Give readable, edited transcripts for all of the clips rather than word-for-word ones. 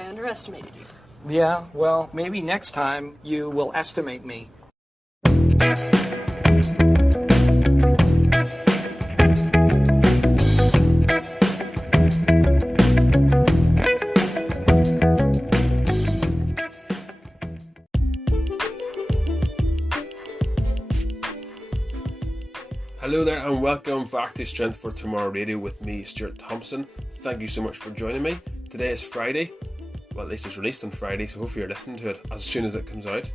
I underestimated you. Yeah, well, maybe next time you will estimate me. Hello there and welcome back to Strength for Tomorrow Radio with me, Stuart Thompson. Thank you so much for joining me. Today is Friday. Well, at least it's released on Friday, so hopefully you're listening to it as soon as it comes out.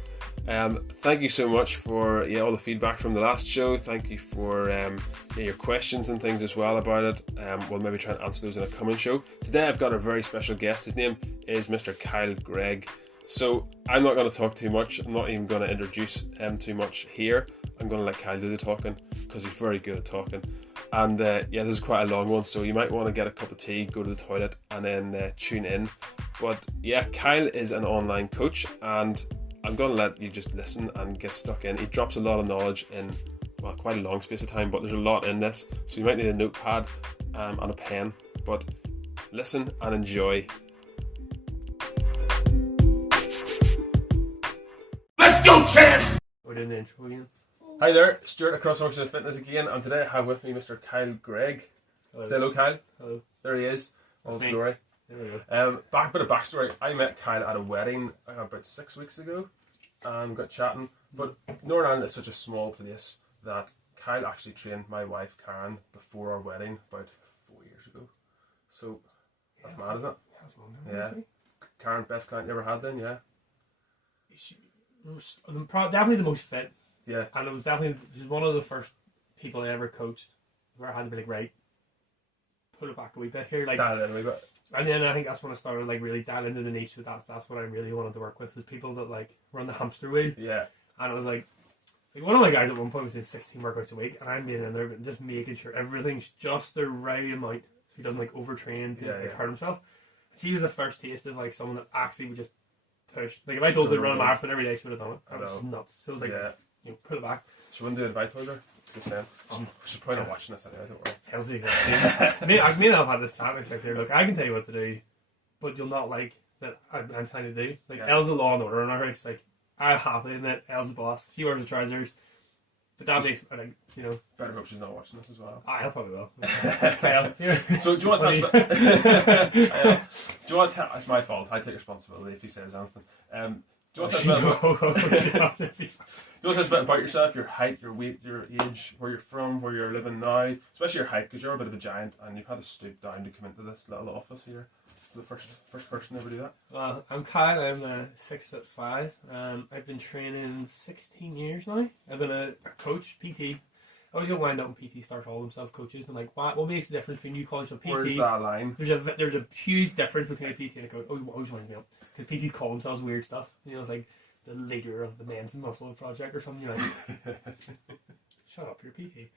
Thank you so much for all the feedback from the last show. Thank you for your questions and things as well about it. We'll maybe try and answer those in a coming show. Today I've got a very special guest. His name is Mr. Kyle Gregg. So I'm not going to talk too much. I'm not even going to introduce him too much here. I'm going to let Kyle do the talking because he's very good at talking. And this is quite a long one, so you might want to get a cup of tea, go to the toilet, and then tune in. But yeah, Kyle is an online coach, and I'm going to let you just listen and get stuck in. He drops a lot of knowledge in quite a long space of time, but there's a lot in this, so you might need a notepad and a pen. But listen and enjoy. Let's go, champ! We're doing the intro again. Hi there, Stuart across Functional Fitness again, and today I have with me Mr. Kyle Gregg. Hello. Say hello, Kyle. Hello. There he is. All his glory. There we go. Bit of backstory. I met Kyle at a wedding about 6 weeks ago and got chatting. But Northern Ireland is such a small place that Kyle actually trained my wife Karen before our wedding about 4 years ago. So that's mad, isn't it? Yeah. Karen, best client you ever had then, yeah? She was definitely the most fit. Yeah. And it was definitely one of the first people I ever coached where I had to be like, right, put it back a wee bit here. Like, dial in a wee bit. And then I think that's when I started like really dialing into the niche with that's what I really wanted to work with, was people that like run the hamster wheel. Yeah. And it was like one of my guys at one point was doing 16 workouts a week, and I'm being in there but just making sure everything's just the right amount so he doesn't like overtrain to hurt himself. She was the first taste of like someone that actually would just push. Like if I told her to run a marathon every day, she would have done it. I was nuts. So it was like, put it back. She wouldn't do it if I told her. Just saying. She's probably not watching this anyway, don't worry. Hell's the exact same. I mean, I've had this chat. I said to her, look, I can tell you what to do, but you'll not like that I'm trying to do. Like, Elle's the law and order in our house. Like, I happily admit, Elle's the boss. She wears the trousers. But that makes, I think, better hope she's not watching this as well. I probably will. So, do you want to tell us do you want to tell, it's my fault. I take responsibility if he says anything. Do you want to tell us a bit about yourself, your height, your weight, your age, where you're from, where you're living now, especially your height, because you're a bit of a giant and you've had to stoop down to come into this little office here. The first person to ever do that. Well, I'm Kyle. I'm 6'5". I've been training 16 years now. I've been a coach, PT. I always go wind up when PT start calling themselves coaches. I'm like, what makes the difference between you calling yourself PT? Where's that line? There's a huge difference between a PT and a coach. Always winds me up because PTs call themselves weird stuff. It's like the leader of the men's muscle project or something. You're like, shut up, you're PT.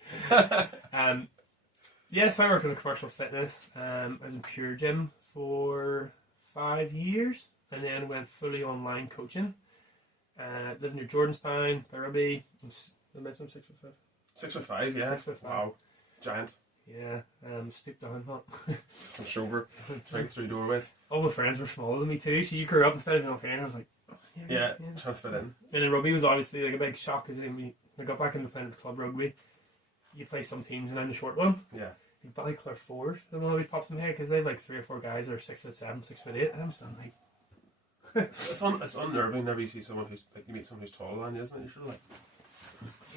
So I worked in a commercial fitness. I was in Pure Gym for 5 years and then went fully online coaching. Lived near Jordanstown, by Rugby. I mentioned I'm 6'5". 6'5", yeah. 6'5". Wow, giant. Yeah, stooped down, huh? Shoulder, break through doorways. All my friends were smaller than me too, so you grew up instead of being up here, and I was like, trying to fit in. And then rugby was obviously like a big shock because I got back into playing club rugby. You play some teams, and I'm the short one. Yeah. You Ballyclare forward, the one always pops in my head because they have like 3 or 4 guys that are 6'7", 6'8", and I'm still like. it's unnerving whenever you see someone who's like you meet someone who's taller than you, isn't it? You're sort of like.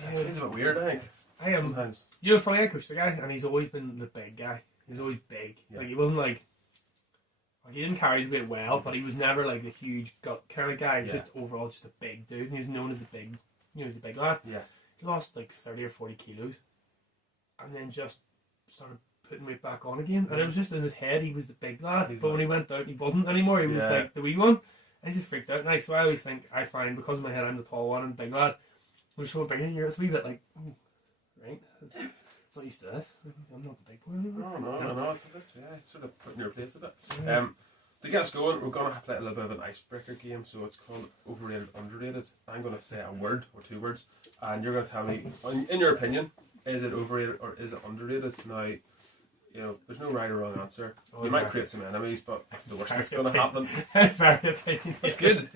It's a bit weird, I think. I am. Sometimes. Funny, I coached the guy, and he's always been the big guy. He was always big. Yeah. Like, he wasn't like he didn't carry his weight well, but he was never like the huge gut kind of guy. He was just overall just a big dude. And he was known as the big, the big lad. Yeah. He lost like 30 or 40 kilos, and then just started putting weight back on again. And it was just in his head, he was the big lad. But when he went out, he wasn't anymore. He was like the wee one. And he just freaked out. And so I always think, I find, because of my head, I'm the tall one and big lad. I'm so big in here, it's a wee bit like, right? I'm not used to this. I'm not the big boy anymore. No. It's sort of put in your place a bit. To get us going, we're going to play a little bit of an icebreaker game. So it's called overrated, underrated. I'm going to say a word or 2 words, and you're going to tell me, in your opinion, is it overrated or is it underrated? Now, you know, there's no right or wrong answer. Oh, You yeah. might create some enemies, but that's the worst that's Very going to happen. Very opinion. It's good.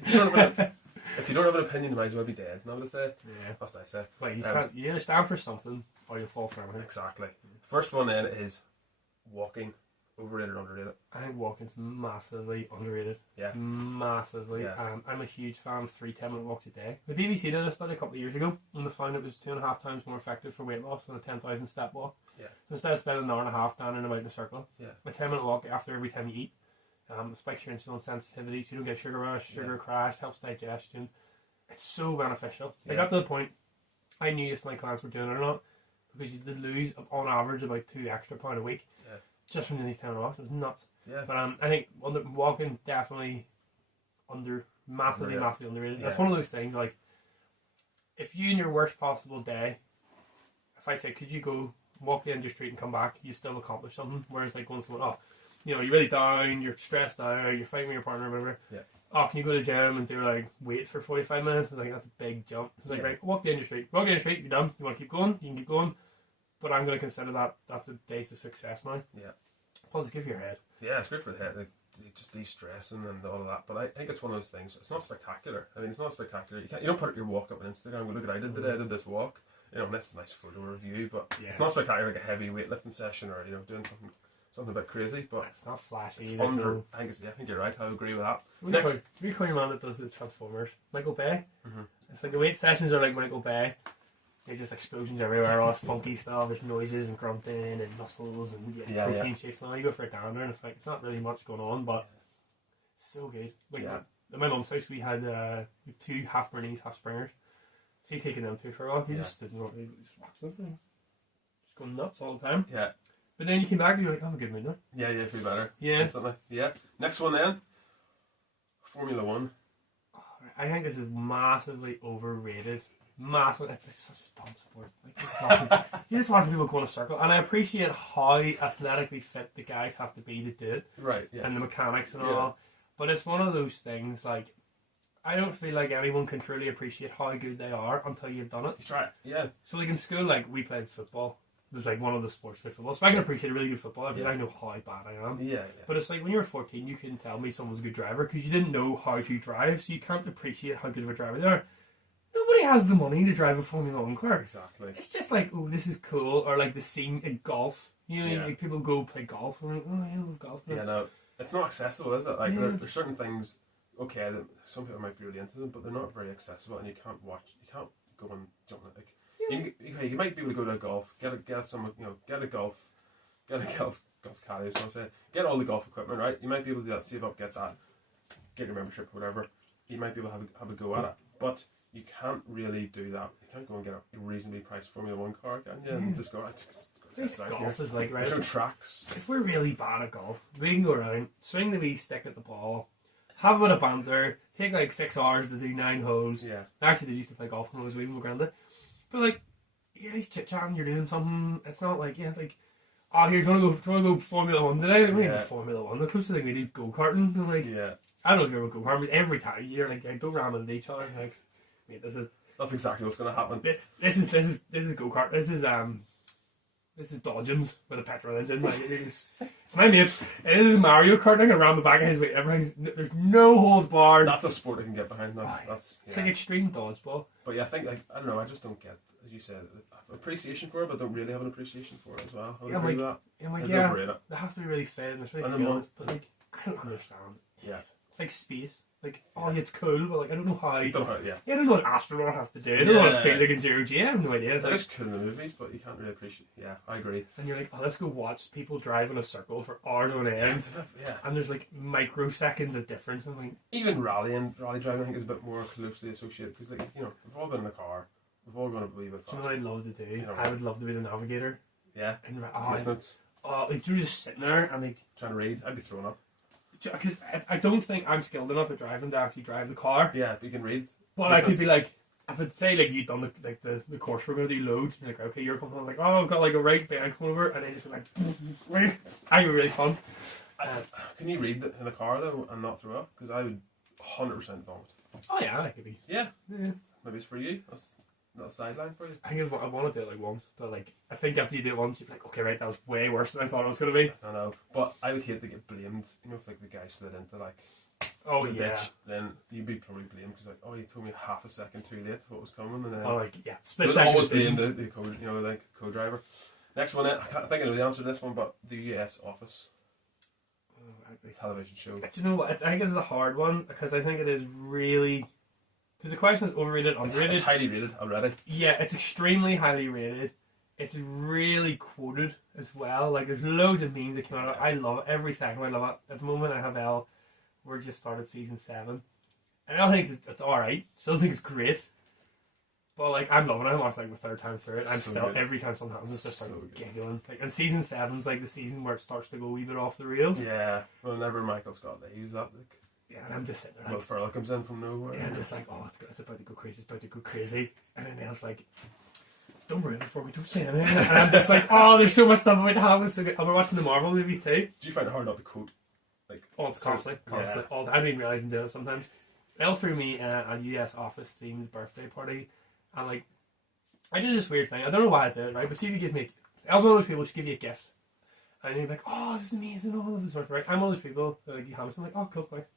If you don't have an opinion, you might as well be dead. Know what I say? Yeah. That's what I say. Like you either stand for something or you'll fall for everything. Exactly. First one then is walking. Overrated or underrated? I think walking's massively underrated. Yeah. Massively. Yeah. I'm a huge fan of 3 10-minute walks a day. The BBC did a study a couple of years ago and they found it was 2.5 times more effective for weight loss than a 10,000 step walk. Yeah. So instead of spending an hour and a half down in a mountain circle, Yeah. a 10-minute walk after every time you eat, it spikes your insulin sensitivity so you don't get sugar rush, sugar crash, helps digestion. It's so beneficial. I got to the point I knew if my clients were doing it or not because you did lose on average about £2 extra a week. Yeah. Just from doing these 10 walks. It was nuts. Yeah. But I think walking definitely massively underrated. Yeah. That's one of those things like if you in your worst possible day, if I say could you go walk the end of your street and come back, you still accomplish something. Whereas like going to someone, you're really down, you're stressed out, you're fighting with your partner or whatever. Yeah. Can you go to the gym and do like weights for 45 minutes? It's like that's a big jump. It's like right, walk the end of your street. Walk the end of your street, you're done. You want to keep going, you can keep going. But I'm going to consider that's a day's of success now. Yeah. Plus, it's good for your head. Yeah, it's good for the head. Like, just de-stressing and all of that. But I think it's one of those things. It's not spectacular. I mean, it's not spectacular. You don't put your walk up on Instagram and go, look what I did today. I did this walk. You know, that's a nice photo review. But it's not spectacular like a heavy weightlifting session or doing something a bit crazy. But it's not flashy. It's under. I think you're right. I agree with that. Next, we call your man that does the Transformers, Michael Bay. Mm-hmm. It's like the weight sessions are like Michael Bay. There's just explosions everywhere, all this funky stuff, there's noises and grunting and muscles and protein shakes and all. You go for it down there and it's like, it's not really much going on, but it's so good. Like at my mum's house, we had 2 half Bernese, half Springers. So you taking them 2 for a walk, you just didn't want to just watch them things. Just going nuts all the time. Yeah. But then you came back and you're like, I'm a good mood now. Yeah, feel better. Yeah. Instantly. Yeah. Next one then. Formula 1. I think this is massively overrated. It's such a dumb sport. Like, you just watch people go in a circle, and I appreciate how athletically fit the guys have to be to do it, right? Yeah, and the mechanics and all. But it's one of those things. Like, I don't feel like anyone can truly appreciate how good they are until you've done it. That's right. Yeah. So, like in school, like we played football. It was like one of the sports played football. So I can appreciate a really good footballer because I know how bad I am. Yeah. But it's like when you were 14, you couldn't tell me someone's a good driver because you didn't know how to drive, so you can't appreciate how good of a driver they are. Nobody has the money to drive a Formula 1 car. Exactly. It's just like, oh, this is cool. Or like the scene in golf. Like people go play golf and like, oh, yeah, I love golf. Yeah, no. It's not accessible, is it? Like, there's certain things, okay, that some people might be really into them, but they're not very accessible and you can't go and jump on it. Like, you might be able to go to a golf, get a golf caddy, so I say, get all the golf equipment, right? You might be able to do that, save up, get that, get your membership, whatever. You might be able to have a go at it. But you can't really do that. You can't go and get a reasonably priced Formula 1 car, can you? And just go, golf is like, right? There's no tracks. If we're really bad at golf, we can go around, swing the wee stick at the ball, have a bit of banter, take like 6 hours to do 9 holes. Yeah. Actually, they used to play golf when I was wee with my granddad. But like, you're at least chit-chatting, you're doing something. It's not like, like, oh, here, do you want to go Formula 1 today? We don't even Formula 1. The closest thing we do go-karting. I'm like, I don't know if you're going to go-karting, but every time you're like, don't ram into each other. Like, mate, that's exactly what's going to happen. This is go-kart. This is Dodgems with a petrol engine. Like, my mate, this is Mario karting around the back of his way. There's no holds barred. That's a sport I can get behind. No, it's like extreme dodgeball. But yeah, I think, I don't know, I just don't get, as you said, appreciation for it, but don't really have an appreciation for it as well. I would agree with that. They have to be really fit and it's really skilled, but like, I don't understand. Yeah. It's like space. Like, it's cool, but like, I don't know how. I don't know what an astronaut has to do. I don't know what it feels like in 0G. I have no idea. It's like, cool in the movies, but you can't really appreciate. Yeah, I agree. And you're like, let's go watch people drive in a circle for hours on end. And there's like microseconds of difference. I'm like, even rally driving, I think, is a bit more closely associated because, like, we've all been in a car, we've all gone a wee bit fast. Do you know what I'd love to do? I would love to be the navigator. Yeah. And notes. Like you're just sitting there and like trying to read. I'd be thrown up. Because I don't think I'm skilled enough at driving to actually drive the car. Yeah, but you can read. But I could be like, if I'd say like you'd done the course we're going to do loads, and you're like, okay, you're coming on, like, oh, I've got like a right bend coming over, and then just be like, I'd be really fun. Can you read in the car though and not throw up? Because I would 100% vomit. Oh yeah, that could be. Yeah. Maybe it's for you. not a sideline for you. I think I want to do it like once, but like I think after you do it once, you're like, okay, right, that was way worse than I thought it was going to be. I know, but I would hate to get blamed. You know, if like the guy slid into like Oh the yeah. ditch, then you'd be probably blamed because like, oh, you told me half a second too late what was coming, and then Oh like yeah, split you'll second always decision. blame the co, you know, like co-driver. Next one, I think I know the answer to this one, but the US Office television show. Do you know what? I think this is a hard one because I think it is really. Because the question is overrated, underrated. It's highly rated already. Yeah, it's extremely highly rated. It's really quoted as well. Like, there's loads of memes that came out of it. I love it. Every second I love it. At the moment, I have Elle. We're just started season 7. And I think it's alright. Still think it's great. But, like, I'm loving it. I watched, like, the third time through it. I'm So still, good. every time something happens, it's just, So like, good. giggling. Like, and season 7's, like, the season where it starts to go a wee bit off the rails. Yeah, whenever Michael Scott leaves, that like, Yeah, and I'm just sitting there, Will like, Ferrell comes in from nowhere. yeah, I'm just like, oh, it's about to go crazy, it's about to go crazy. And then Elle's like, don't ruin it for me, don't say anything. And I'm just like, oh, there's so much stuff about to happen. So good. And we're watching the Marvel movies too. Do you find it hard not to quote? Like, Oh, it's constantly. Yeah. All, I didn't even realise I'm doing it sometimes. Elle threw me a US Office themed birthday party. And like, I did this weird thing. I don't know why I did it, right? But see if you give me, Elle's one of those people who give you a gift. And you're like, oh, this is amazing, all of this sort, right? I'm one of those people who like, you have something like, oh, cool, thanks.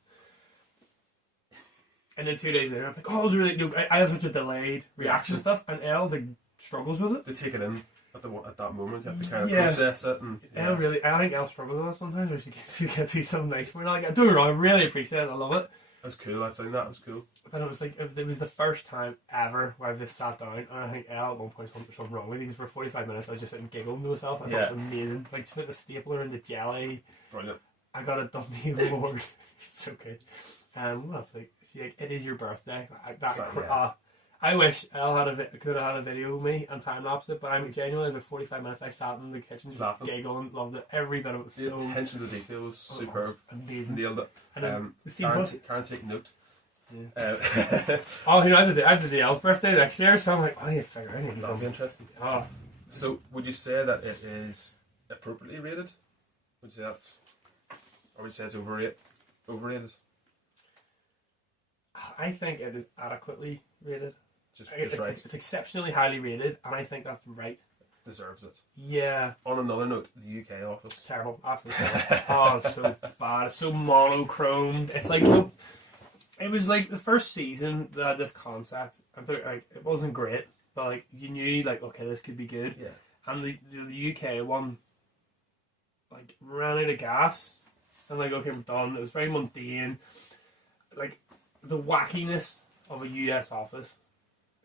And then 2 days later, I'm like, oh, it was really good. I have such a delayed reaction stuff. And Elle, like, struggles with it. to take it in at that moment, you have to kind of Yeah. process it. And Elle really, I think Elle struggles with it sometimes, where she gets you something nice. We're like, don't get me wrong, I really appreciate it, I love it. that's cool. I think that was cool. But it was like, it was the first time ever where I've just sat down, and I think Elle at one point something wrong with it, because for 45 minutes I was just sitting giggling to myself. I thought it was amazing. Like, just put the stapler in the jelly. Brilliant. I got a Dundee award. It's so good. What else? Like, see, like, it is your birthday. I wish Elle could have had a video of me and time lapsed it, but I'm genuinely about 45 minutes. I sat in the kitchen, Laughing. giggling, loved it. Every bit of it was The so attention to detail was superb. amazing. Nailed it. And then the scene Karen, was- Karen, take note. Yeah. Oh, you know, I have to do Elle's birthday next year, so I'm like, I need to figure out. I need to That'll be go. interesting. Oh, So, would you say that it is appropriately rated? Would you say that's, or would you say it's overrated? I think it is adequately rated. Just It's, right. it's exceptionally highly rated, and I think that's right. Deserves it. Yeah, On another note, the UK Office. it's terrible. Absolutely terrible. Oh, it's so bad. It's so monochromed. It's like, you know, it was like the first season that had this concept. I thought, like, it wasn't great, but like you knew, like, okay, this could be good. Yeah. And the UK one, like, ran out of gas, and like, okay, we're done. It was very mundane. Like, the wackiness of a US Office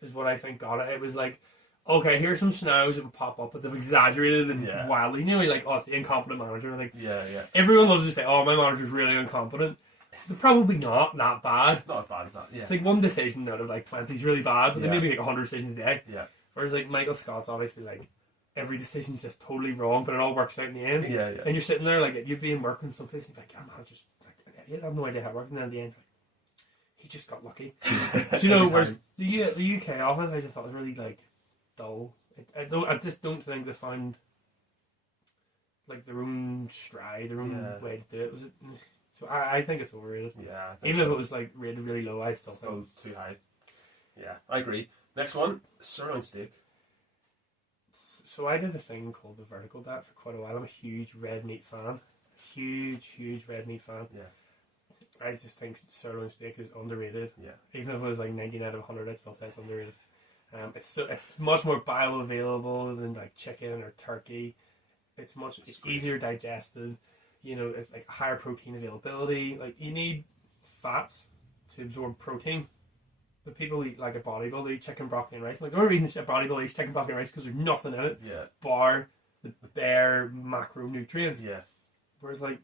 is what I think got it. It was like, okay, here's some snows that would pop up, but they've exaggerated and Yeah. wildly. You know, like, oh, it's the incompetent manager. Like, Yeah, yeah. everyone loves to say, oh, my manager's really incompetent. They're probably not that bad. Not as bad as that. Yeah. It's like one decision out of like 20 is really bad, but they Yeah. maybe make 100 decisions a day. Yeah. Whereas like Michael Scott's obviously like every decision's just totally wrong, but it all works out in the end. Yeah, yeah. And you're sitting there like you'd be in work in some place and you're like, I'm just like an idiot. I have no idea how it works. And then at the end, like, he just got lucky. Do you know? Every Whereas time. the UK office, I just thought was really like dull. I just don't think they found like their own stride, their own Yeah. way to do it. So I think it's overrated. Yeah. I think Even if so. it was like rated really low, I still think. Still too high. Yeah, I agree. Next one, sirloin steak. So I did a thing called the vertical diet for quite a while. I'm a huge red meat fan. Huge red meat fan. Yeah. I just think sirloin steak is underrated. Yeah. Even if it was like 99 out of 100, I'd still say it's underrated. It's much more bioavailable than like chicken or turkey. It's great. easier digested. You know, it's like higher protein availability. Like you need fats to absorb protein. But people eat like a bodybuilder, eat chicken, broccoli, and rice. Like the only reason a bodybuilder eats chicken, broccoli, and rice because there's nothing in it, Yeah. bar the bare macronutrients. Yeah. Whereas like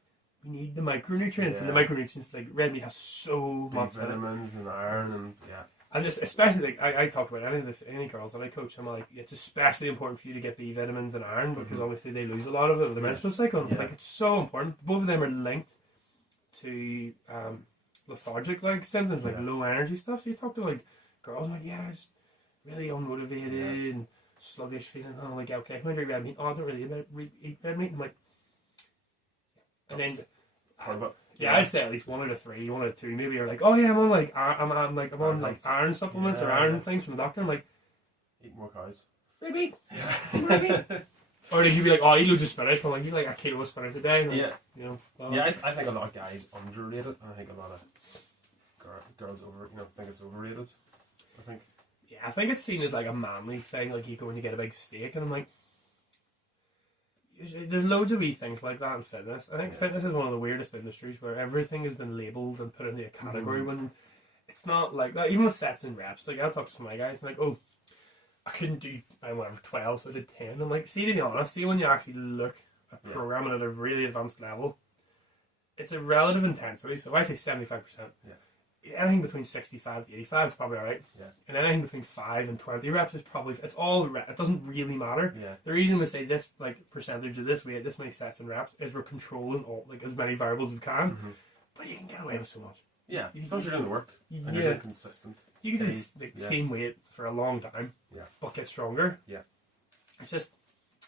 we need the micronutrients, and the Yeah. micronutrients like red meat has so Big much in it. vitamins and iron and yeah. And this, especially, like, I talk about any girls that I coach, I'm like, it's especially important for you to get the vitamins and iron because obviously they lose a lot of it with the menstrual cycle. Yeah. Like, it's so important. Both of them are linked to lethargic, like, symptoms, like Yeah. low energy stuff. So you talk to, like, girls, and like, yeah, just really unmotivated and sluggish feeling. Oh, like, okay, can I drink red meat? Oh, I don't really eat red meat. I'm like, and then... Hard but Yeah, I'd say at least 1 out of 3, 1 out of 2. Maybe you're like, oh yeah, I'm on like I'm on like iron supplements or Yeah. iron things from the doctor. I'm like, Eat more cows. Maybe. Maybe. Or he'd be like, oh, I eat loads of spinach. But like, you like a kilo of spinach a day. And, Yeah. You know. Well, Yeah, I think a lot of guys underrate it, and I think a lot of girls think it's overrated. I think. Yeah, I think it's seen as like a manly thing. Like you go and you get a big steak, and I'm like, there's loads of wee things like that in fitness. I think fitness is one of the weirdest industries where everything has been labelled and put into a category when it's not like that. Even with sets and reps, like I'll talk to some of my guys, and like, oh, I couldn't do whatever 12, so I did 10. I'm like, see, to be honest, see when you actually look at programming at a really advanced level, it's a relative intensity. So if I say 75%, anything between 65 to 85 is probably alright. Yeah. And anything between 5 and 20 reps is probably, it's all it doesn't really matter. Yeah. The reason we say this like percentage of this weight, this many sets and reps, is we're controlling all like as many variables as we can. But you can get away with so much. Yeah, as long as you're doing the work and you're doing consistent. You can do the same weight for a long time, but get stronger. Yeah. It's just,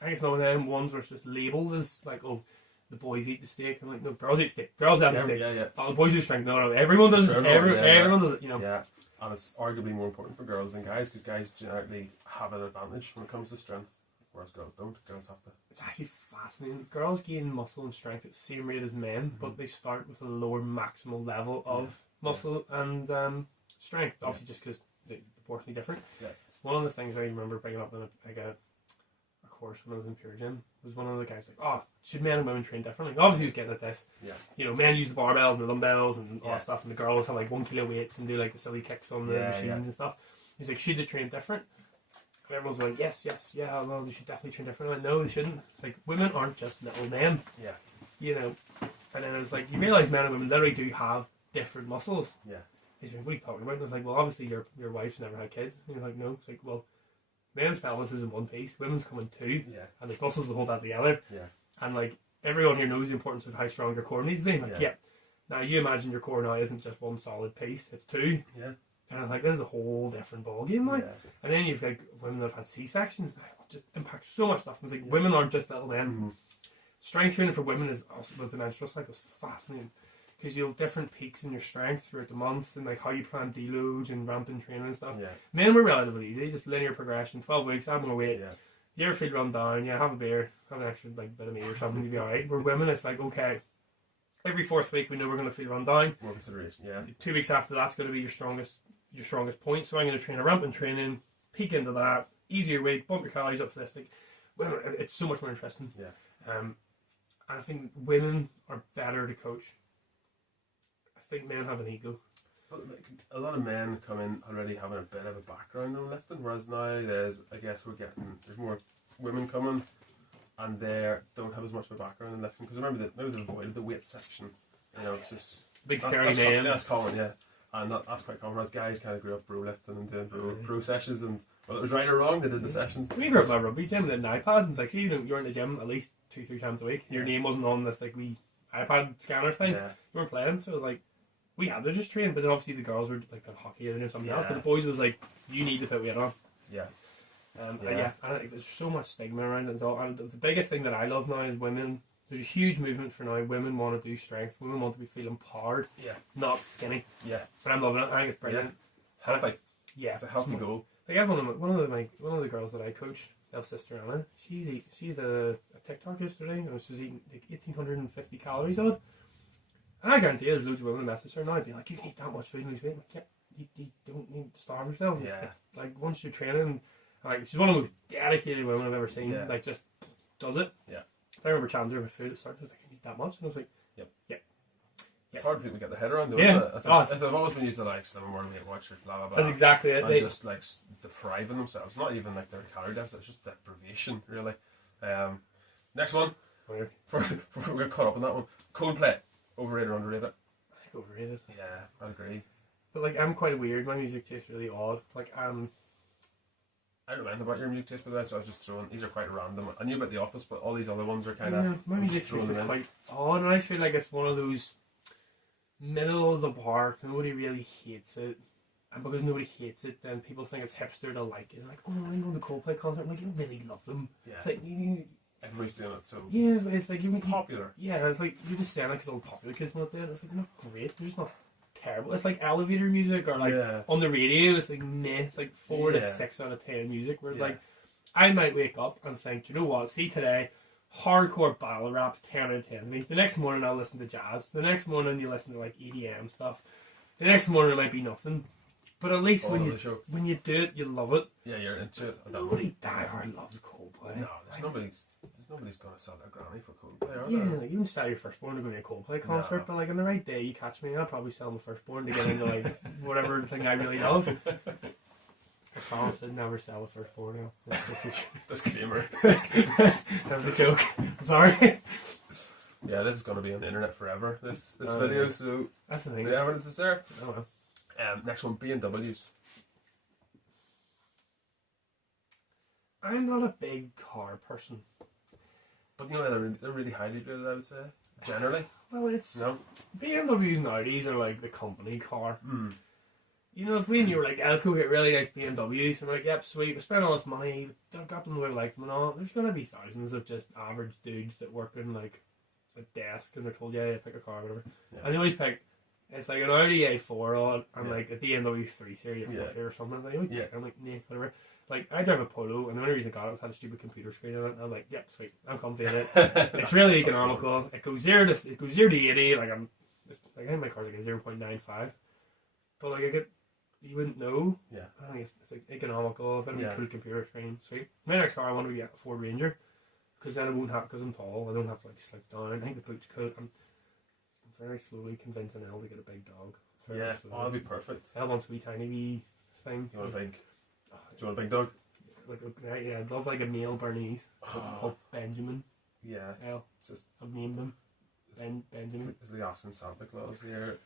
I think it's one of them ones where it's just labelled as like, oh, the boys eat the steak. I'm like, no, girls eat steak. Girls have the steak. Yeah. Oh, the boys do strength. No, everyone does. Everyone does it. You know. Yeah, and it's arguably more important for girls than guys because guys generally have an advantage when it comes to strength, whereas girls don't. Girls have to. It's actually fascinating. Girls gain muscle and strength at the same rate as men, but they start with a lower maximal level of muscle and strength. Obviously, just because they're proportionally different. Yeah. One of the things I remember bringing up in a course when I was in Pure Gym was one of the guys like, oh, should men and women train differently? Obviously he was getting at this. Yeah. You know, men use the barbells and the dumbbells and all that stuff, and the girls have like 1 kilo weights and do like the silly kicks on the machines and stuff. He's like, should they train different? And everyone's like, yes, well, they should definitely train different. I'm like, no, they shouldn't. It's like, women aren't just little men. Yeah. You know. And then it was like, you realise men and women literally do have different muscles. Yeah. He's like, what are you talking about? And I was like, well, obviously your wife's never had kids. And he's like, no. It's like, well, men's pelvis is in one piece, women's come in two, and there's muscles to hold that together. Yeah. And like everyone here knows the importance of how strong your core needs to be. Like, now you imagine your core now isn't just one solid piece; it's two. Yeah. And I'm like, this is a whole different ballgame, like. Yeah. And then you've like women that have had C-sections, that just impacts so much stuff. And it's like women aren't just little men. Strength training for women is also with the menstrual cycle is fascinating. Because you have different peaks in your strength throughout the month and like how you plan deloads and ramping training and stuff. Yeah. Men were relatively easy, just linear progression, 12 weeks, add more weight. Yeah. You ever feel run down, have a beer, have an extra like bit of meat or something, you'll be alright. Where women, it's like, okay, every 4th week we know we're going to feel run down. More consideration, yeah. 2 weeks after that's going to be your strongest point, so I'm going to train a ramping training, peak into that, easier weight, bump your calories up for this. Like, women, it's so much more interesting. Yeah. And I think women are better to coach. I think men have an ego. But like, a lot of men come in already having a bit of a background in lifting, whereas now there's more women coming and they don't have as much of a background in lifting because remember that maybe they've avoided the weight section. You know, it's just big scary man. That's common, yeah, and that's quite common. As guys kind of grew up bro lifting and doing pro sessions, and whether it was right or wrong, they did the sessions. We grew up at a rugby gym with an iPad, and it's like, see, you're in the gym at least 2-3 times a week. Your name wasn't on this like wee iPad scanner thing. Yeah. You weren't playing, so it was like. We had to just train, but then obviously the girls were like playing hockey or something else. But the boys was like, you need to put weight on. Yeah. And I think there's so much stigma around it. And the biggest thing that I love now is women. There's a huge movement for now. Women want to do strength. Women want to be feeling powered, not skinny. Yeah. But I'm loving it. I think it's brilliant. Healthy. Yeah. It's a healthy goal. Like one of the girls that I coach, their sister Anna. She did a TikTok yesterday, and she was eating like 1,850 calories odd. And I guarantee there's loads of women message her now being like, you can eat that much food and lose weight. I'm like, yeah, you don't need to starve yourself. Yeah. It's like once you're training, like she's one of the most dedicated women I've ever seen. Yeah. Like just does it. Yeah. I remember chatting to her with food at the start. I was like, you eat that much? And I was like, yep. It's hard for people to get their head around though, isn't it? If they've always been used to like 7 more Weight Watchers, blah blah blah. That's exactly it. And just like depriving themselves. Not even like their calorie deficit, it's just deprivation, really. Next one. Before we get caught up on that one. Coldplay. Overrated or underrated? I think overrated. Yeah, I agree. But like, I'm quite weird. My music tastes really odd. Like, I don't know anything about your music taste, by the way, so I was just throwing. These are quite random. I knew about The Office, but all these other ones are kind of. My music taste is quite odd, and I feel like it's one of those middle of the park. Nobody really hates it, and because nobody hates it, then people think it's hipster to like it. It's like, oh, I'm going to Coldplay concert. I'm like, you don't really love them. Yeah. It's like everybody's doing it, so yeah, it's like it's popular. Yeah, it's like you're just saying it because all the popular kids want to do it. It's like they're not great. They're just not terrible. It's like elevator music or like on the radio. It's like meh. It's like 4 to 6 out of 10 music. Whereas like I might wake up and think, you know what? See today, hardcore battle rap's 10 out of 10 to me. The next morning I'll listen to jazz. The next morning you listen to like EDM stuff. The next morning it might be nothing. But at least when you do it, you love it. Yeah, you're into it. Nobody diehard loves Coldplay. No, there's nobody's gonna sell their granny for Coldplay, are yeah, there? like, you can sell your firstborn to go to a Coldplay concert, but like on the right day you catch me, I'll probably sell my firstborn to get into like whatever thing I really love. I promise I'd never sell a firstborn now. Disclaimer. That was a joke. I'm sorry. Yeah, this is gonna be on the internet forever. This video, so that's the thing. The evidence is there. Oh well. Next one, BMWs. I'm not a big car person. But you know, they're really highly rated, I would say. Generally. Well, it's... No? BMWs and Audis are like the company car. You know, if we and you were like, let's go get really nice BMWs, and we're like, yep, sweet, we spent all this money, we got them the way we like them and all, there's going to be thousands of just average dudes that work in like a desk and they're told, yeah, pick a car or whatever. Yeah. And they always pick... It's like an Audi A4 and like a BMW 3 Series or something. Like, I'm like, nah, whatever. Like, I drive a Polo, and the only reason I got it was had a stupid computer screen on it. And I'm like, yep, sweet, I'm comfy in it. It's really economical. It goes 0 to 80. Like I think my car's like a 0.95. But like you wouldn't know. Yeah. I think it's like economical. If I have a cool computer screen, sweet. My next car, I want to get a Ford Ranger, because then I won't have, because I'm tall, I don't have to like slip down. I think the boot's cool. I'm very slowly convincing Elle to get a big dog. That'll be perfect. Elle wants a wee tiny wee thing. You want a big? Do you want a big dog? I'd love like a male Bernese called Benjamin. Yeah. Elle. I've named him Benjamin. Is the asking Santa Claus here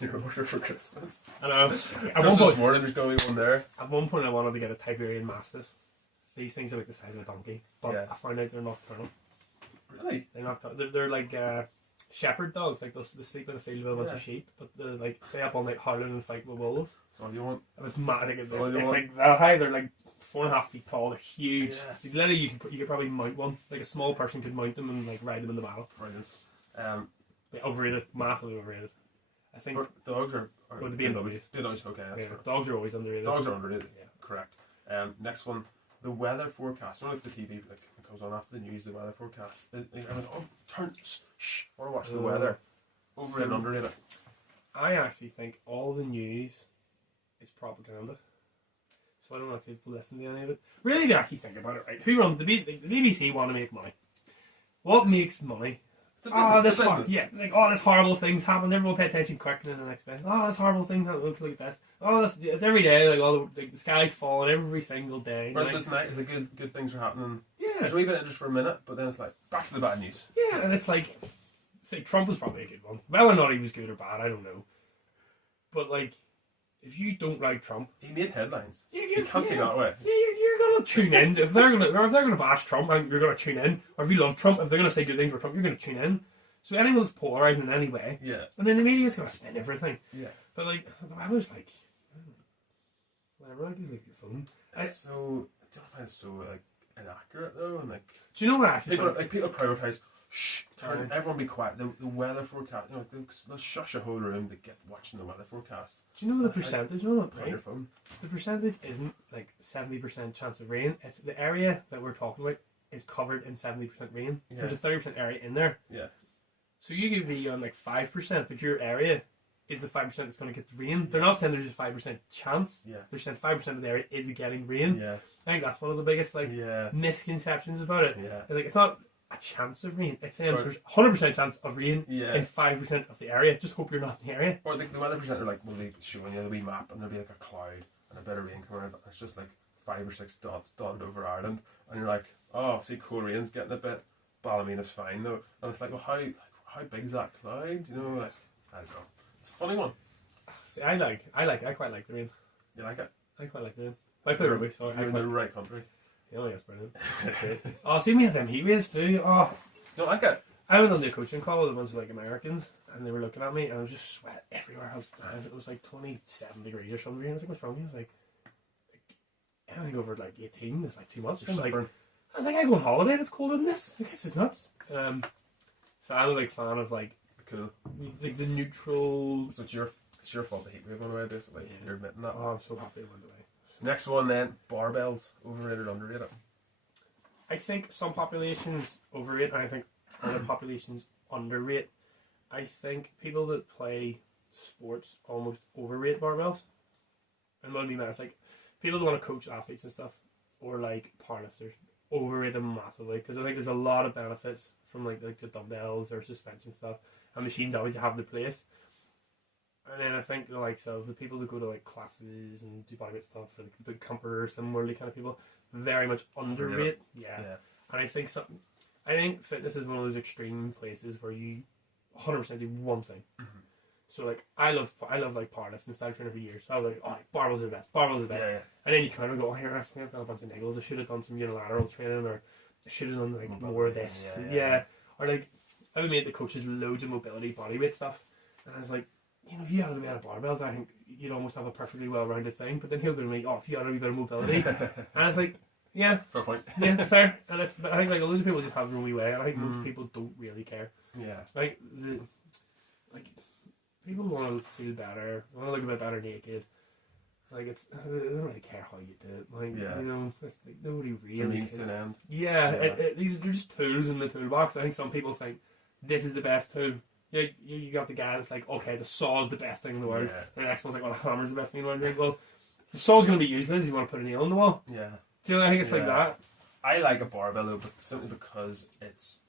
in your order for Christmas? I know. Christmas morning there's going to be one there. At one point I wanted to get a Tiberian Mastiff. These things are like the size of a donkey, but I found out they're nocturnal. Really? They're nocturnal. They're like shepherd dogs, like they sleep in a field with a bunch of sheep, but they like stay up all night howling and fight with wolves. That's all you want. It's mad. It's like that high. They're like 4.5 feet tall. They're huge. Yeah. Literally, you could probably mount one. Like a small person could mount them and like ride them in the battle. Brilliant. Overrated, massively overrated. I think. But dogs are the BMWs. BMWs, okay. That's fair. Dogs are always underrated. Dogs are underrated. Yeah, correct. Next one, the weather forecast. You know, like the TV like it comes on after the news. The weather forecast. I went, shh, or watch the weather. Over and underrated. I actually think all the news is propaganda. So I don't actually listen to any of it. Really, to actually think about it, right? Who runs the BBC? Want to make money. What makes money? This horrible thing's happened. Everyone pay attention quick, and then the next day, this horrible thing. Look at this. It's every day. Like the sky's falling every single day. First this night is a good things are happening. Yeah, there's a wee bit of interest for a minute, but then it's like back to the bad news. Yeah, and it's like, say Trump was probably a good one. Whether or not he was good or bad, I don't know. But like, if you don't like Trump, he made headlines. You can't see that way. Yeah, you're gonna tune in. if they're gonna bash Trump, you're gonna tune in. Or if you love Trump, if they're gonna say good things for Trump, you're gonna tune in. So anyone that's polarizing in any way, and then the media's gonna spin everything. Yeah. But like, I was like, whatever. Like, your phone. I don't find it so like inaccurate though, and like. Do you know what actually? People prioritize. Shh, everyone be quiet. The weather forecast, you know, they'll shush a whole room to get watching the weather forecast. Do you know the percentage? You know what? On your phone. The percentage isn't like 70% chance of rain. It's the area that we're talking about is covered in 70% rain. Yeah. There's a 30% area in there. Yeah. So you could be on like 5%, but your area is the 5% that's going to get the rain. They're not saying there's a 5% chance. Yeah. They're saying 5% of the area is getting rain. Yeah. I think that's one of the biggest misconceptions about it. Yeah. It's like it's not a chance of rain. It's saying there's 100% chance of rain in 5% of the area. Just hope you're not in the area. Or the weather presenter will be showing you the wee map and there'll be like a cloud and a bit of rain coming out. It's just like 5 or 6 dots dotted over Ireland, and you're like, oh, see, Colerane's getting a bit. Ballymena's fine though, and it's like, well, how big is that cloud? You know, like I don't know. It's a funny one. See, I quite like the rain. You like it? I quite like the rain. I play rugby, so you're in the right country. Yeah, that's brilliant. Oh, see me at them heat waves too. Oh, don't like it. I went on the coaching call with a bunch of like Americans, and they were looking at me, and I was just sweat everywhere. It was like 27 degrees or something. I was like, "What's wrong?" He was like, "Anything over like 18 is like too much." I was like, "I go on holiday and it's colder than this. Like, this is nuts." So I'm a big fan of like cool, like the neutral. So it's your It's your fault the heat wave went away, basically. Yeah. You're admitting that. Oh, I'm so happy it went away. Next one then, barbells. Overrated, underrated? I think some populations overrate, and I think other populations underrate. I think people that play sports almost overrate barbells. And what I mean by that is like people that want to coach athletes and stuff, or like powerlifters, overrate them massively because I think there's a lot of benefits from like the dumbbells or suspension stuff, and machines always have their place. And then I think the likes of the people that go to like classes and do bodyweight stuff, or the big campers and worldly kind of people, very much underrate. Yeah. And I think fitness is one of those extreme places where you 100% do one thing. Mm-hmm. So like I love like powerlifting, started training for years. So I was like, oh, barbells are the best. Barbells are the best. Yeah. And then you kind of go, oh, here, actually, I've got a bunch of niggles. I should have done some unilateral training, or I should have done like more of this. Yeah. Or like I would make the coaches loads of mobility bodyweight stuff, and I was like, you know, if you had a bit of barbells, I think you'd almost have a perfectly well-rounded thing. But then he'll go to me, oh, if you had a wee bit of mobility, and I was like, yeah, fair point. Yeah, fair. And I think like loads of people just have their own wee way, and I think most people don't really care. Yeah. Like people want to feel better, want to look a bit better naked. Like they don't really care how you do it. Like you know, it's like nobody really. It's a means to an end. Yeah. These are just tools in the toolbox. I think some people think this is the best tool. You got the guy that's like, okay, the saw is the best thing in the world. And the next one's like, well, the hammer's the best thing in the world. Like, well, the saw's going to be useless if you want to put a nail on the wall. Yeah. Do you know? I think it's like that. I like a barbell though, but simply because it's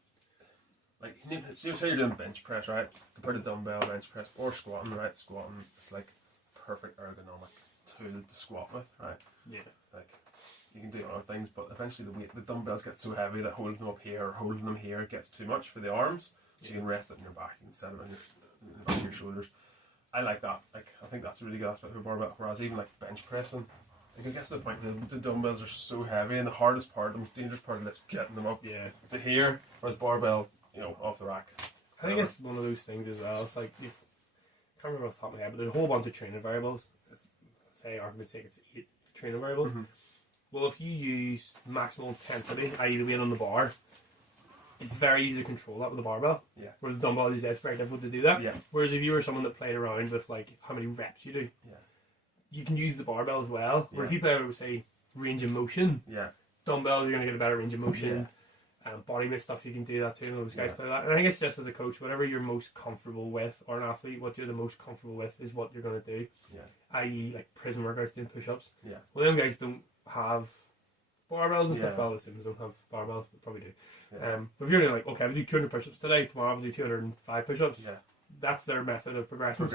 like, say you're doing bench press, right? Compared to dumbbell bench press or squatting, right? Squatting, it's like perfect ergonomic tool to squat with, right? Yeah. Like you can do other things, but eventually the dumbbells get so heavy that holding them up here or holding them here gets too much for the arms. So you can rest it in your back, you can set it on your shoulders. I like that. Like I think that's a really good aspect of a barbell. Whereas even like bench pressing, like I guess the point the dumbbells are so heavy, and the hardest part, the most dangerous part of it's getting them up to here. Whereas barbell, you know, off the rack. I think it's one of those things as well. It's like I can't remember off the top of my head, but there's a whole bunch of training variables. Say argument's sake, it's 8 training variables. Mm-hmm. Well, if you use maximal intensity, i.e. the weight on the bar, it's very easy to control that with a barbell. Yeah. Whereas the dumbbell, it's very difficult to do that. Yeah. Whereas if you were someone that played around with like how many reps you do, you can use the barbell as well. Where if you play with say range of motion, dumbbells you're gonna get a better range of motion. Body weight stuff you can do that too. And those guys play that. And I think it's just as a coach, whatever you're most comfortable with, or an athlete, what you're the most comfortable with is what you're gonna do. Yeah. I.e. like prison workouts doing push-ups. Yeah. Well, them guys don't have barbells and stuff. Well, the Sims don't have barbells, but probably do. Yeah. But if you're doing like, okay, I'll do 200 push-ups today, tomorrow I'll do 205 push-ups. Yeah. That's their method of progression.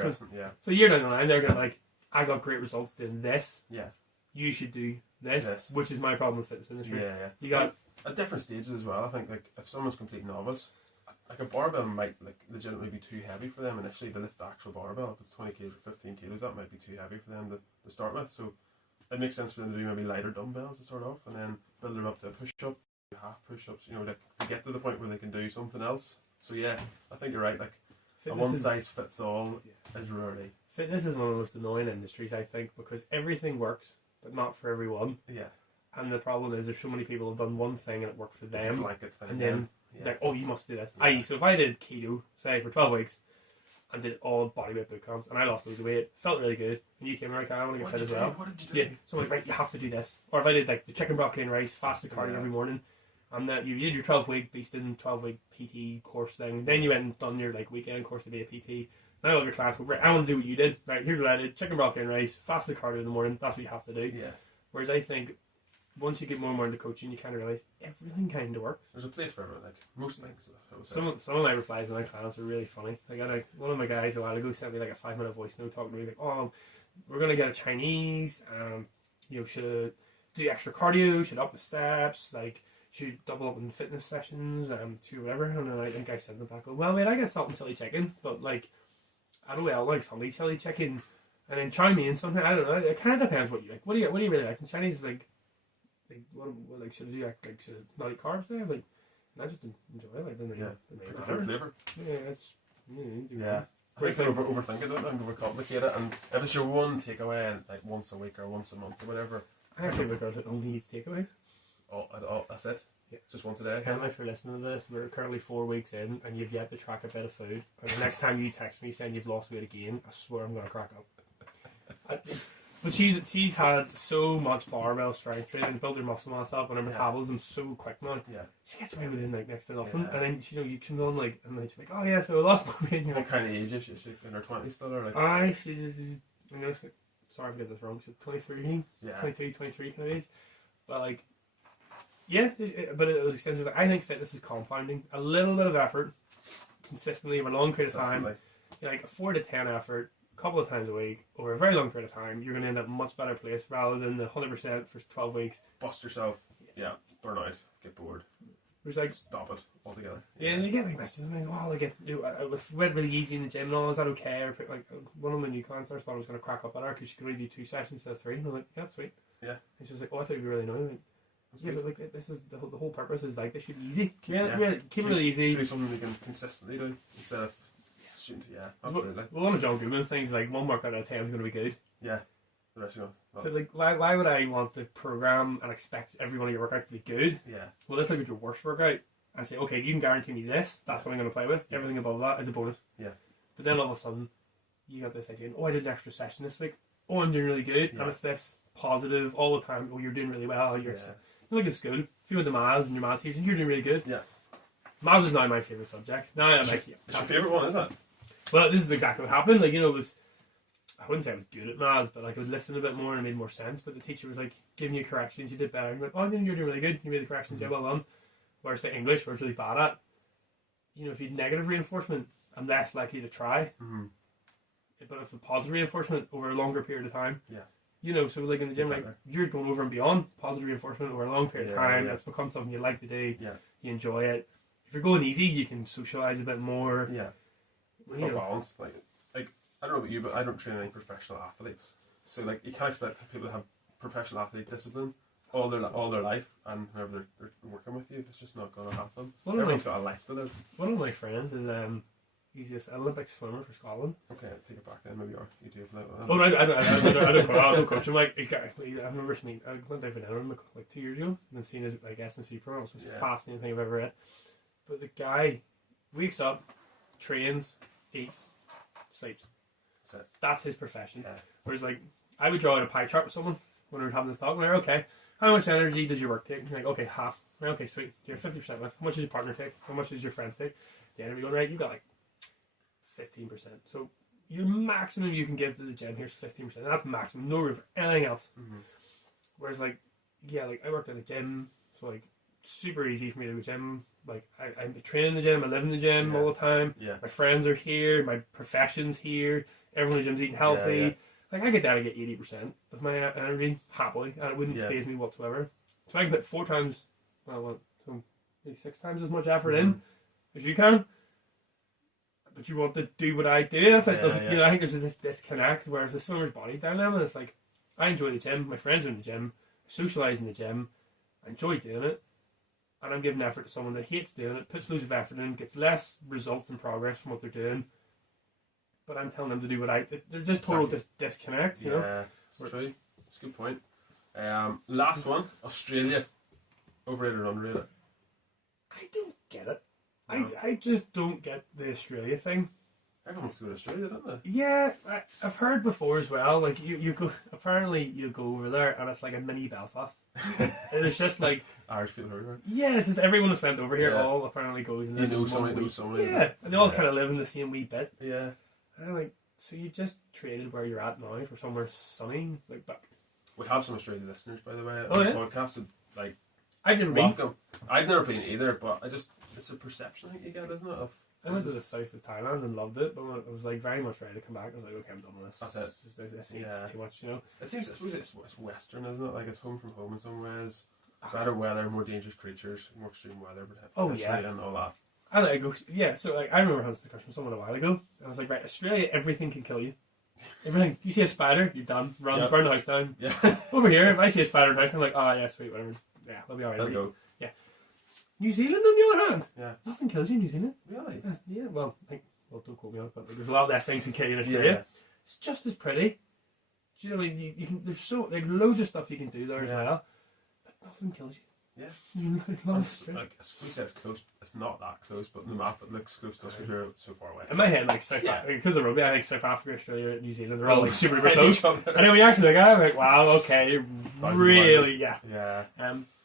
So year down the line, they're going to like, I got great results doing this. Yeah. You should do this, which is my problem with fitness industry. Yeah, yeah. You got at different stages as well. I think like if someone's complete novice, like a barbell might like legitimately be too heavy for them initially to lift the actual barbell. If it's 20 kilos or 15 kilos, that might be too heavy for them to start with. So it makes sense for them to do maybe lighter dumbbells to start off, and then build it up to a push-up, half push-ups, you know, to get to the point where they can do something else. So yeah, I think you're right. Like a one-size-fits-all is rarely. Fitness is one of the most annoying industries, I think, because everything works, but not for everyone. Yeah. And the problem is there's so many people who have done one thing and it worked for them. It's a blanket thing. And then they're like, oh, you must do this. Yeah. So if I did keto, say, for 12 weeks, and did all bodyweight boot camps, and I lost loads of weight, felt really good, and you came like, I want to get fit as well. What did you do? Yeah, so I'm like, right, you have to do this. Or if I did like the chicken broccoli and rice, fasted cardio every morning, and that you did your 12-week beasting, 12-week PT course thing, then you went and done your like weekend course to be a PT. Now all of your clients go, right, I want to do what you did. Right, here's what I did: chicken broccoli and rice, fasted cardio in the morning. That's what you have to do. Yeah. Whereas I think once you get more and more into coaching, you kind of realize everything kind of works. There's a place for everything, like most things. Some of my replies to my clients are really funny. Like one of my guys a while ago sent me like a 5-minute voice note talking to me like, "Oh, we're gonna get a Chinese. You know, should do extra cardio, should up the steps, like should double up in fitness sessions, to whatever." And then I think I said to them back, "Well, mate, I get salt and chili chicken, but like I don't know, I like honey chili chicken, and then chow mein something. I don't know. It kind of depends what you like. What do you really like? And Chinese is like what like should I do? Like should I not eat carbs there? Like I just enjoy it. Like the flavor. Yeah, it's yeah. I think overthink it and overcomplicate it. And if it's your one takeaway, like once a week or once a month or whatever. I actually have a girl that only eats takeaways. That's it. Yeah. It's just once a day. If you're listening to this, we're currently 4 weeks in, and you've yet to track a bit of food. And the next time you text me saying you've lost weight again, I swear I'm going to crack up. But she's had so much barbell strength training, built her muscle mass up, and her metabolism's so quick now. Yeah. She gets away with it like next to nothing, and then you come on like, and then she's like, oh yeah, so I lost my weight. And you're what like, kind of age is she? Is she in her 20s still, or like? Aye, she's sorry if I get this wrong. She's 23, 22, 23 kind of age, but like, yeah. But it was essentially like, I think fitness is compounding. A little bit of effort, consistently over a long period of time, like a 4 to 10 effort. Couple of times a week over a very long period of time, you're going to end up in a much better place rather than the 100% for 12 weeks. Bust yourself, burn out, get bored. There's like stop it altogether. Yeah, and you get like messages. I mean, oh, like it went really easy in the gym and all. Is that okay? Or like one of my new clients, I thought I was going to crack up at her because she could only do 2 sessions instead of 3. And I was like, yeah, that's sweet. Yeah. And she was like, oh, I thought you'd be really annoying. Like, yeah, but like this is the whole purpose is like this should be easy. Keep it really easy. Do something you can consistently do instead of. Yeah, absolutely. Well, one of John Goodman's things is like 1 workout out of 10 is going to be good. Yeah, the rest of it. So like, why would I want to program and expect every one of your workouts to be good? Yeah. Well, let's look at your worst workout and say, okay, you can guarantee me this. That's what I'm going to play with. Yeah. Everything above that is a bonus. Yeah. But then all of a sudden, you got this idea. Oh, I did an extra session this week. Oh, I'm doing really good. Yeah. And it's this positive all the time. Oh, you're doing really well. You're like at school. If you went to maths and your maths teacher, you're doing really good. Yeah. Maths is now my favourite subject. Now I'm like, it's your favourite one, is it? Well, this is exactly what happened. Like, you know, I wouldn't say I was good at maths, but like I would listen a bit more and it made more sense. But the teacher was like giving you corrections, you did better. And you're like, oh, you're doing really good. You made the corrections, yeah, well done. Whereas the English, where I was really bad at, you know, if you had negative reinforcement, I'm less likely to try. Mm-hmm. But if the positive reinforcement over a longer period of time, you know, so like in the gym, like you're going over and beyond positive reinforcement over a long period of time. That's become something you like to do. Yeah. You enjoy it. If you're going easy, you can socialise a bit more. Yeah. Balance. Like I don't know about you, but I don't train any professional athletes. So like you can't expect people to have professional athlete discipline all their life, and whoever they're working with you, it's just not going to happen. Everyone's got a life to live. One of my friends is he's this Olympic swimmer for Scotland. Okay, take it back then. Maybe you do have that. Oh no, I don't coach him. Like I remember seeing, I went down for dinner with him like 2 years ago, and then seeing his like S&C program. It was the fascinating thing I've ever read. But the guy wakes up, trains, eats, sleeps. That's his profession. Yeah. Whereas like I would draw out a pie chart with someone when we were having this talk, and I'm like, okay, how much energy does your work take? And you're like, okay, half. Right, okay, sweet. You're 50% left. How much does your partner take? How much does your friends take? The end of it going, right, you got like 15%. So your maximum you can give to the gym here is 15%. That's maximum, no room for anything else. Mm-hmm. Whereas like, yeah, like I worked at a gym, so like super easy for me to go to the gym. Like I train in the gym, I live in the gym all the time. Yeah. My friends are here, my profession's here. Everyone in the gym's eating healthy. Yeah. Like I get down to get 80% of my energy happily, and it wouldn't faze me whatsoever. So I can put 4 times, maybe 6 times as much effort in as you can. But you want to do what I do. That's like, you know, I think there's this disconnect. Whereas the swimmer's body dilemma, it's like I enjoy the gym. My friends are in the gym. I socialise in the gym. I enjoy doing it. And I'm giving effort to someone that hates doing it, puts loads of effort in, gets less results and progress from what they're doing. But I'm telling them to do what they're just total disconnect, you know? Yeah, it's true. It's a good point. Last one, Australia. Overrated or underrated? I don't get it. No. I just don't get the Australia thing. Everyone wants to go to Australia, don't they? Yeah, I've heard before as well. Like you go, apparently you go over there and it's like a mini Belfast. It's just like Irish people everywhere. Yeah, it's just everyone that's went over here all apparently goes. And you know somebody. Yeah, and they all kind of live in the same wee bit. Yeah, and I'm like, so you just traded where you're at now for somewhere sunny, like. But we have some Australian listeners, by the way. Oh yeah. Podcast, and, like I've never been. I've never been either, but it's a perception I think you get, isn't it? I went to the south of Thailand and loved it, but when I was like very much ready to come back, I was like, okay, I'm done with this. That's it. It's too much, you know. It seems, I suppose it's Western, isn't it? Like it's home from home in some ways. Better weather, more dangerous creatures, more extreme weather, and all that. I like go, yeah. So like, I remember having this discussion with someone a while ago, and I was like, right, Australia, everything can kill you. Everything. You see a spider, you're done. Run, burn the house down. Yeah. Over here, if I see a spider in the house, I'm like, oh yeah, sweet, whatever. Yeah, I'll be alright. Let go. Yeah. New Zealand, on the other hand, nothing kills you in New Zealand. Really? Yeah. Well, don't quote me on it, but there's a lot less things that kill you in Australia. Yeah. It's just as pretty. Do you know what I mean? You can. There's loads of stuff you can do there as well, but nothing kills you. Like we say it's close. It's not that close, but in the map it looks close to us because we're so far away. In my head, like South Africa, because of rugby, I think South Africa, Australia, New Zealand, they're all like super close. And then when you actually think, I'm like, wow, okay, really, yeah.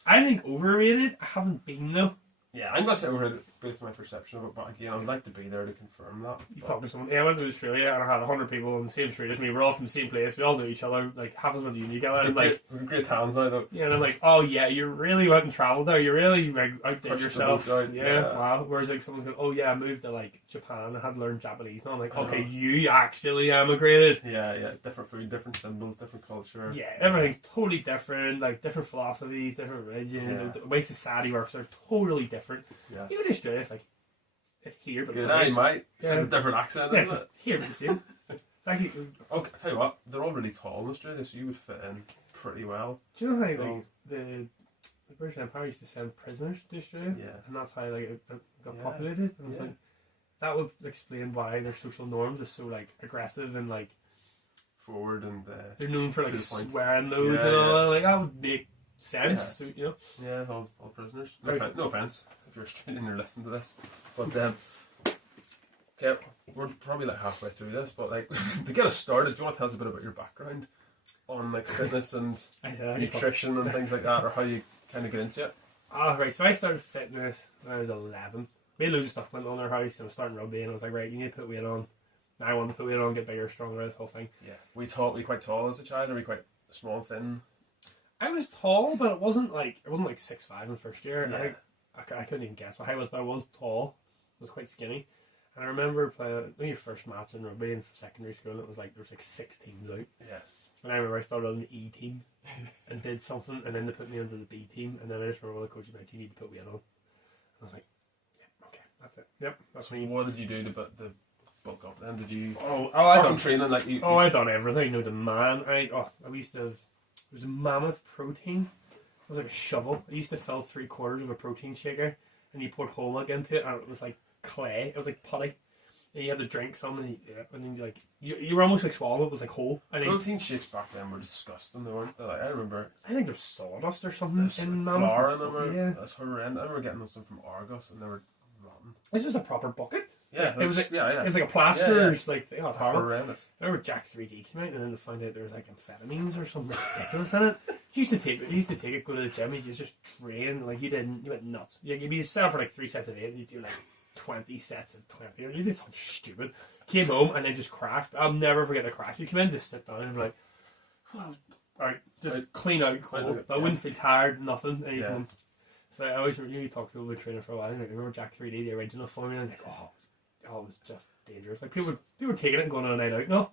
I think overrated. I haven't been though. Yeah, I'm not saying overrated based on my perception of it, but again, I'd like to be there to confirm that. You talk to someone. Yeah, I went to Australia and I had 100 people on the same street as me. We're all from the same place. We all knew each other. Like half of us went to uni together. And like, we're great towns now, though. Yeah, and I'm like, oh yeah, you really went and travelled there. You really like outdid yourself. Yeah, wow. Whereas like someone's going, oh yeah, I moved to like Japan. I had to learn Japanese. And I'm like, okay, you actually emigrated. Yeah, different food, different symbols, different culture. Yeah, everything's totally different. Like different philosophies, different religion. The way society works are totally different. Yeah. Even Australia, it's like it's here, but it's like, mate. It's just a different accent, yeah, isn't it? Here, but the same. It's actually, I'll tell you what, they're all really tall in Australia, so you would fit in pretty well. Do you know how like the British Empire used to send prisoners to Australia? Yeah. And that's how like it got populated. And I was like, that would explain why their social norms are so like aggressive and like forward, and they're known for like swearing loads and all. Like that would make sense. So, you know. Yeah, all prisoners. No offense if you're Australian and you're listening to this, but okay, we're probably like halfway through this, but like to get us started, do you want to tell us a bit about your background on like fitness and nutrition and things like that, or how you kind of get into it? Right, so I started fitness when I was 11. We had loads of stuff going on in our house, and I was starting rugby, and I was like, right, you need to put weight on. And I wanted to put weight on, get bigger, stronger, this whole thing. Yeah. Were you quite tall as a child, or were you quite small and thin? I was tall, but it wasn't like 6'5" in first year. Yeah. I couldn't even guess what I was, but I was tall. I was quite skinny. And I remember playing your first match in rugby in secondary school, and it was like there was like 6 teams out. Yeah. And I remember I started on the E team and did something, and then they put me into the B team, and then I just remember the coach was like, "You need to put weight on." And I was like, "Yeah, okay, that's it. Yep, that's me." What did you do to bulk up then? Did you? I done training like you. I done everything. No, the man. I used to have. It was a mammoth protein. It was like a shovel. I used to fill 3/4 of a protein shaker, and you poured whole milk into it, and it was like clay. It was like putty. And you had to drink some, and then like you were almost like swallowing. It was like whole. Protein shakes back then were disgusting. They weren't. Like, I remember. I think there's sawdust or something in mammoth. Flour in them. Yeah, that's horrendous. I remember getting those from Argos, and they were rotten. This was a proper bucket. Yeah, it was like a plaster's like thing. It was horrendous. I remember Jack 3D came out, and then to find out there was like amphetamines or something ridiculous in it. You used to take it, go to the gym, you just train like you went nuts. You'd be set up for like 3 sets of 8, and you do like 20 sets of 20. You did something stupid. Came home and then just crashed. I'll never forget the crash. You come in, just sit down and be like, alright, just clean out cold. I wouldn't feel tired, nothing, anything. Yeah. So I always you talk to people about training for a while. And I remember Jack 3D, the original formula, and like, it was just dangerous. Like people were taking it and going on a night out. No,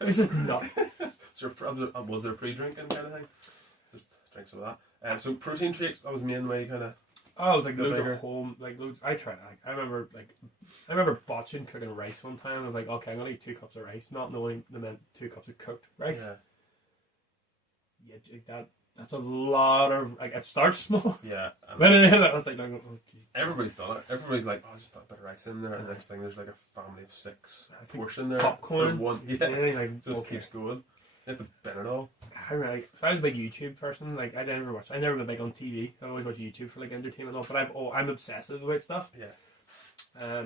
it was just nuts. So was there pre-drinking kind of thing? Just drink some of that. So protein shakes, that was the main way kind of. Oh, it was like loads of home, like loads. I tried. I remember botching cooking rice one time. I was like, okay, I'm gonna eat 2 cups of rice, not knowing they meant 2 cups of cooked rice. Yeah, that's a lot of like. It starts small. Yeah, but I was like, everybody's done it. Everybody's like, just put a bit of rice in there, and the next thing there's like a family of 6 portion there. Popcorn, one. Just keeps going. You have to bin it all. So I was a big YouTube person. Like I never been big on TV. I always watch YouTube for like entertainment and all. But I'm obsessive about stuff. Yeah.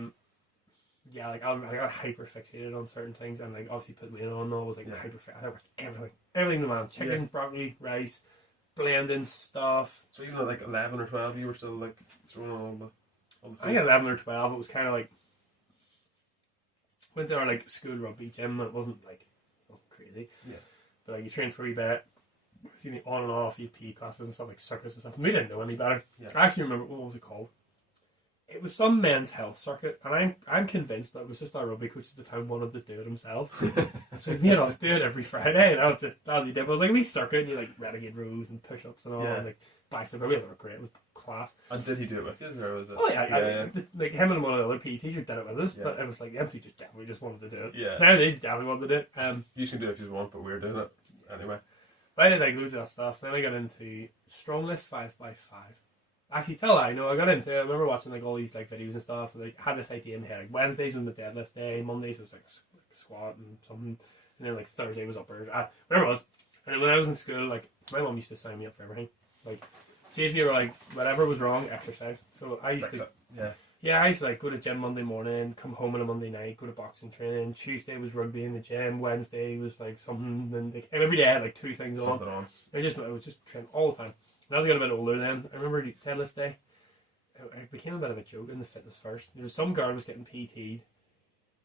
Like I got hyper fixated on certain things, and like obviously put weight on. I was like hyper. I watched everything, man. Chicken, broccoli, rice, blending stuff. So even at like 11 or 12, you were still like throwing all the food? I think at 11 or 12, it was kind of like went to our like school rugby gym, and it wasn't like crazy. Yeah. But like you train for a wee bit, on and off, PE classes and stuff like circus and stuff. And we didn't know any better. Yeah. I actually remember what was it called. It was some men's health circuit, and I'm convinced that it was just our rugby coach at the time wanted to do it himself. So he made us do it every Friday, and that was what he did. But it was like a wee circuit, and you like renegade rows and push ups and all, and like bicep. We were great. It was class. And did he do it with you, or was it? Oh yeah. Like him and one of the other PE teachers did it with us, but it was like the MC just wanted to do it. Yeah. Now they definitely wanted to do it. You can do it if you want, but we're doing it anyway. But I did like loads of that stuff. Then I got into Strongless 5x5. Actually, I got into it. I remember watching like all these like videos and stuff. And, like had this idea in my head. Like Wednesdays was my deadlift day. Mondays was like squat and something. And then like Thursday was uppers. Whatever it was. And when I was in school, like my mum used to sign me up for everything. Like See if you were like, whatever was wrong, exercise. So I used Fix to, it. Yeah. yeah, I used to like go to gym Monday morning, come home on a Monday night, go to boxing training. Tuesday was rugby in the gym. Wednesday was like something. Then like, every day I had like 2 things Something on. I was just training all the time. And as I got a bit older then, I remember the deadlift day. It became a bit of a joke in the fitness first. There was some girl was getting PT'd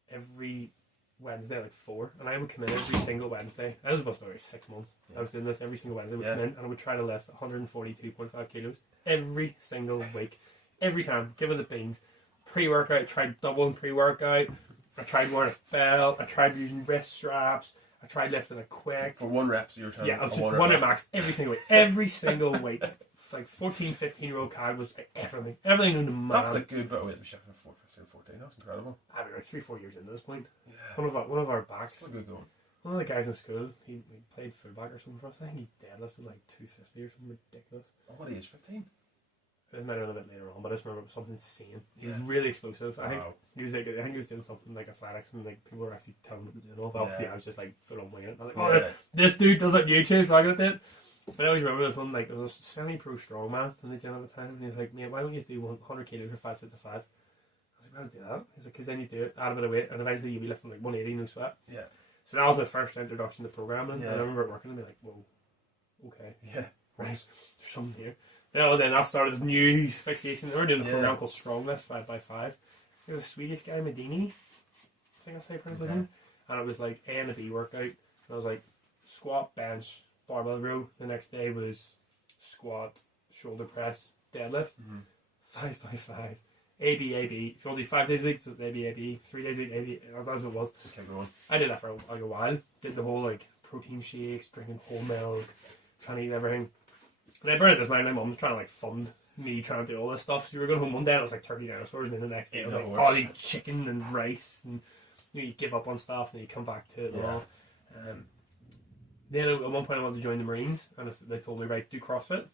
every Wednesday at like 4, and I would come in every single Wednesday. I was supposed to be like 6 months. I was doing this every single Wednesday. I would come in and I would try to lift 142.5 kilos every single week. Every time, give it the beans. Pre-workout, I tried doubling pre-workout. I tried wearing a belt. I tried using wrist straps. I tried lifting it quick. For 1 rep, so you're trying Yeah, to... I was just 1 rep max every single week. Every single week. It's like 14, 15-year-old Cad was like everything. Everything in the man. That's a good bit of weight to be shifting at 15, 14. That's incredible. I don't know, 3-4 years into this point. Yeah. One of our backs, That's a good going. one of the guys in school, he played fullback or something for us. I think he deadlifted like 250 or something ridiculous. Oh, what age? 15? It was maybe a little bit later on, but I just remember it was something insane. He was really explosive. I think he was like, I think he was doing something like athletics, and like people were actually telling him what to do. And all. But obviously, I was just like full on winging it. I was like, oh, this dude does it on YouTube, so I'm gonna do it. So I always remember this one, like, it was a semi-pro strongman in the gym at the time, and he was like, mate, why don't you do 100 kilos for 5 sets of 5? I was like, I'll do that. He's like, because then you do it, add a bit of weight, and eventually you'll be lifting like 180, no sweat. Yeah. So that was my first introduction to programming. Yeah. And I remember it working and be like, whoa, okay, Yeah. right, there's something here. Then I started this new fixation. We were doing a program called Strong Lift 5x5. There was a Swedish guy, Medini, I think that's how you pronounce his name. And it was like A and a B workout. And I was like, squat, bench, barbell row. The next day was squat, shoulder press, deadlift, 5x5. A, B, A, B. If you want to do 5 days a week, so it's A, B, A, B. 3 days a week, A, B. That's what it was. Just kept going. I did that for like a while. Did the whole like protein shakes, drinking whole milk, trying to eat everything. And I burned it this my mum was trying to like fund me trying to do all this stuff. So we were going home one day and it was like turkey dinosaurs, and then the next day it was like, oh, I eat chicken and rice, and you give up on stuff and you come back to it and all. Then at one point I wanted to join the Marines, and they told me, right, do CrossFit.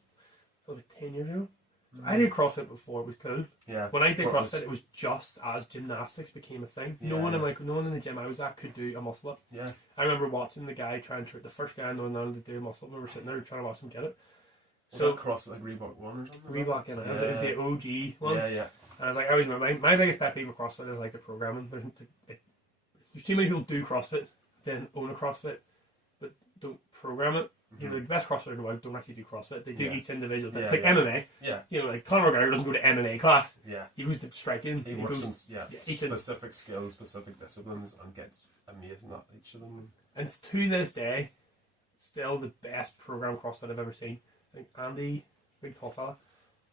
So like 10 years ago. So I did CrossFit before it was cool. Yeah. When I did CrossFit, it was just as gymnastics became a thing. Yeah. No one in the gym I was at could do a muscle up. Yeah. I remember watching the guy the first guy I know to do a muscle up. We were sitting there trying to watch him get it. So CrossFit like Reebok 1 or something? Reebok, it was the OG one. Yeah, yeah. And I was like, I always remember my biggest pet peeve with CrossFit is like the programming. There's too many people do CrossFit, then own a CrossFit, but don't program it. You know, the best CrossFitters in the world don't actually do CrossFit. They do each individual. It's like MMA. Yeah. You know, like Conor McGregor doesn't go to MMA class. Yeah. He goes to striking. He works in specific skills, specific disciplines, and gets amazing at each of them. And to this day, still the best program CrossFit I've ever seen. I think Andy, big tall fella,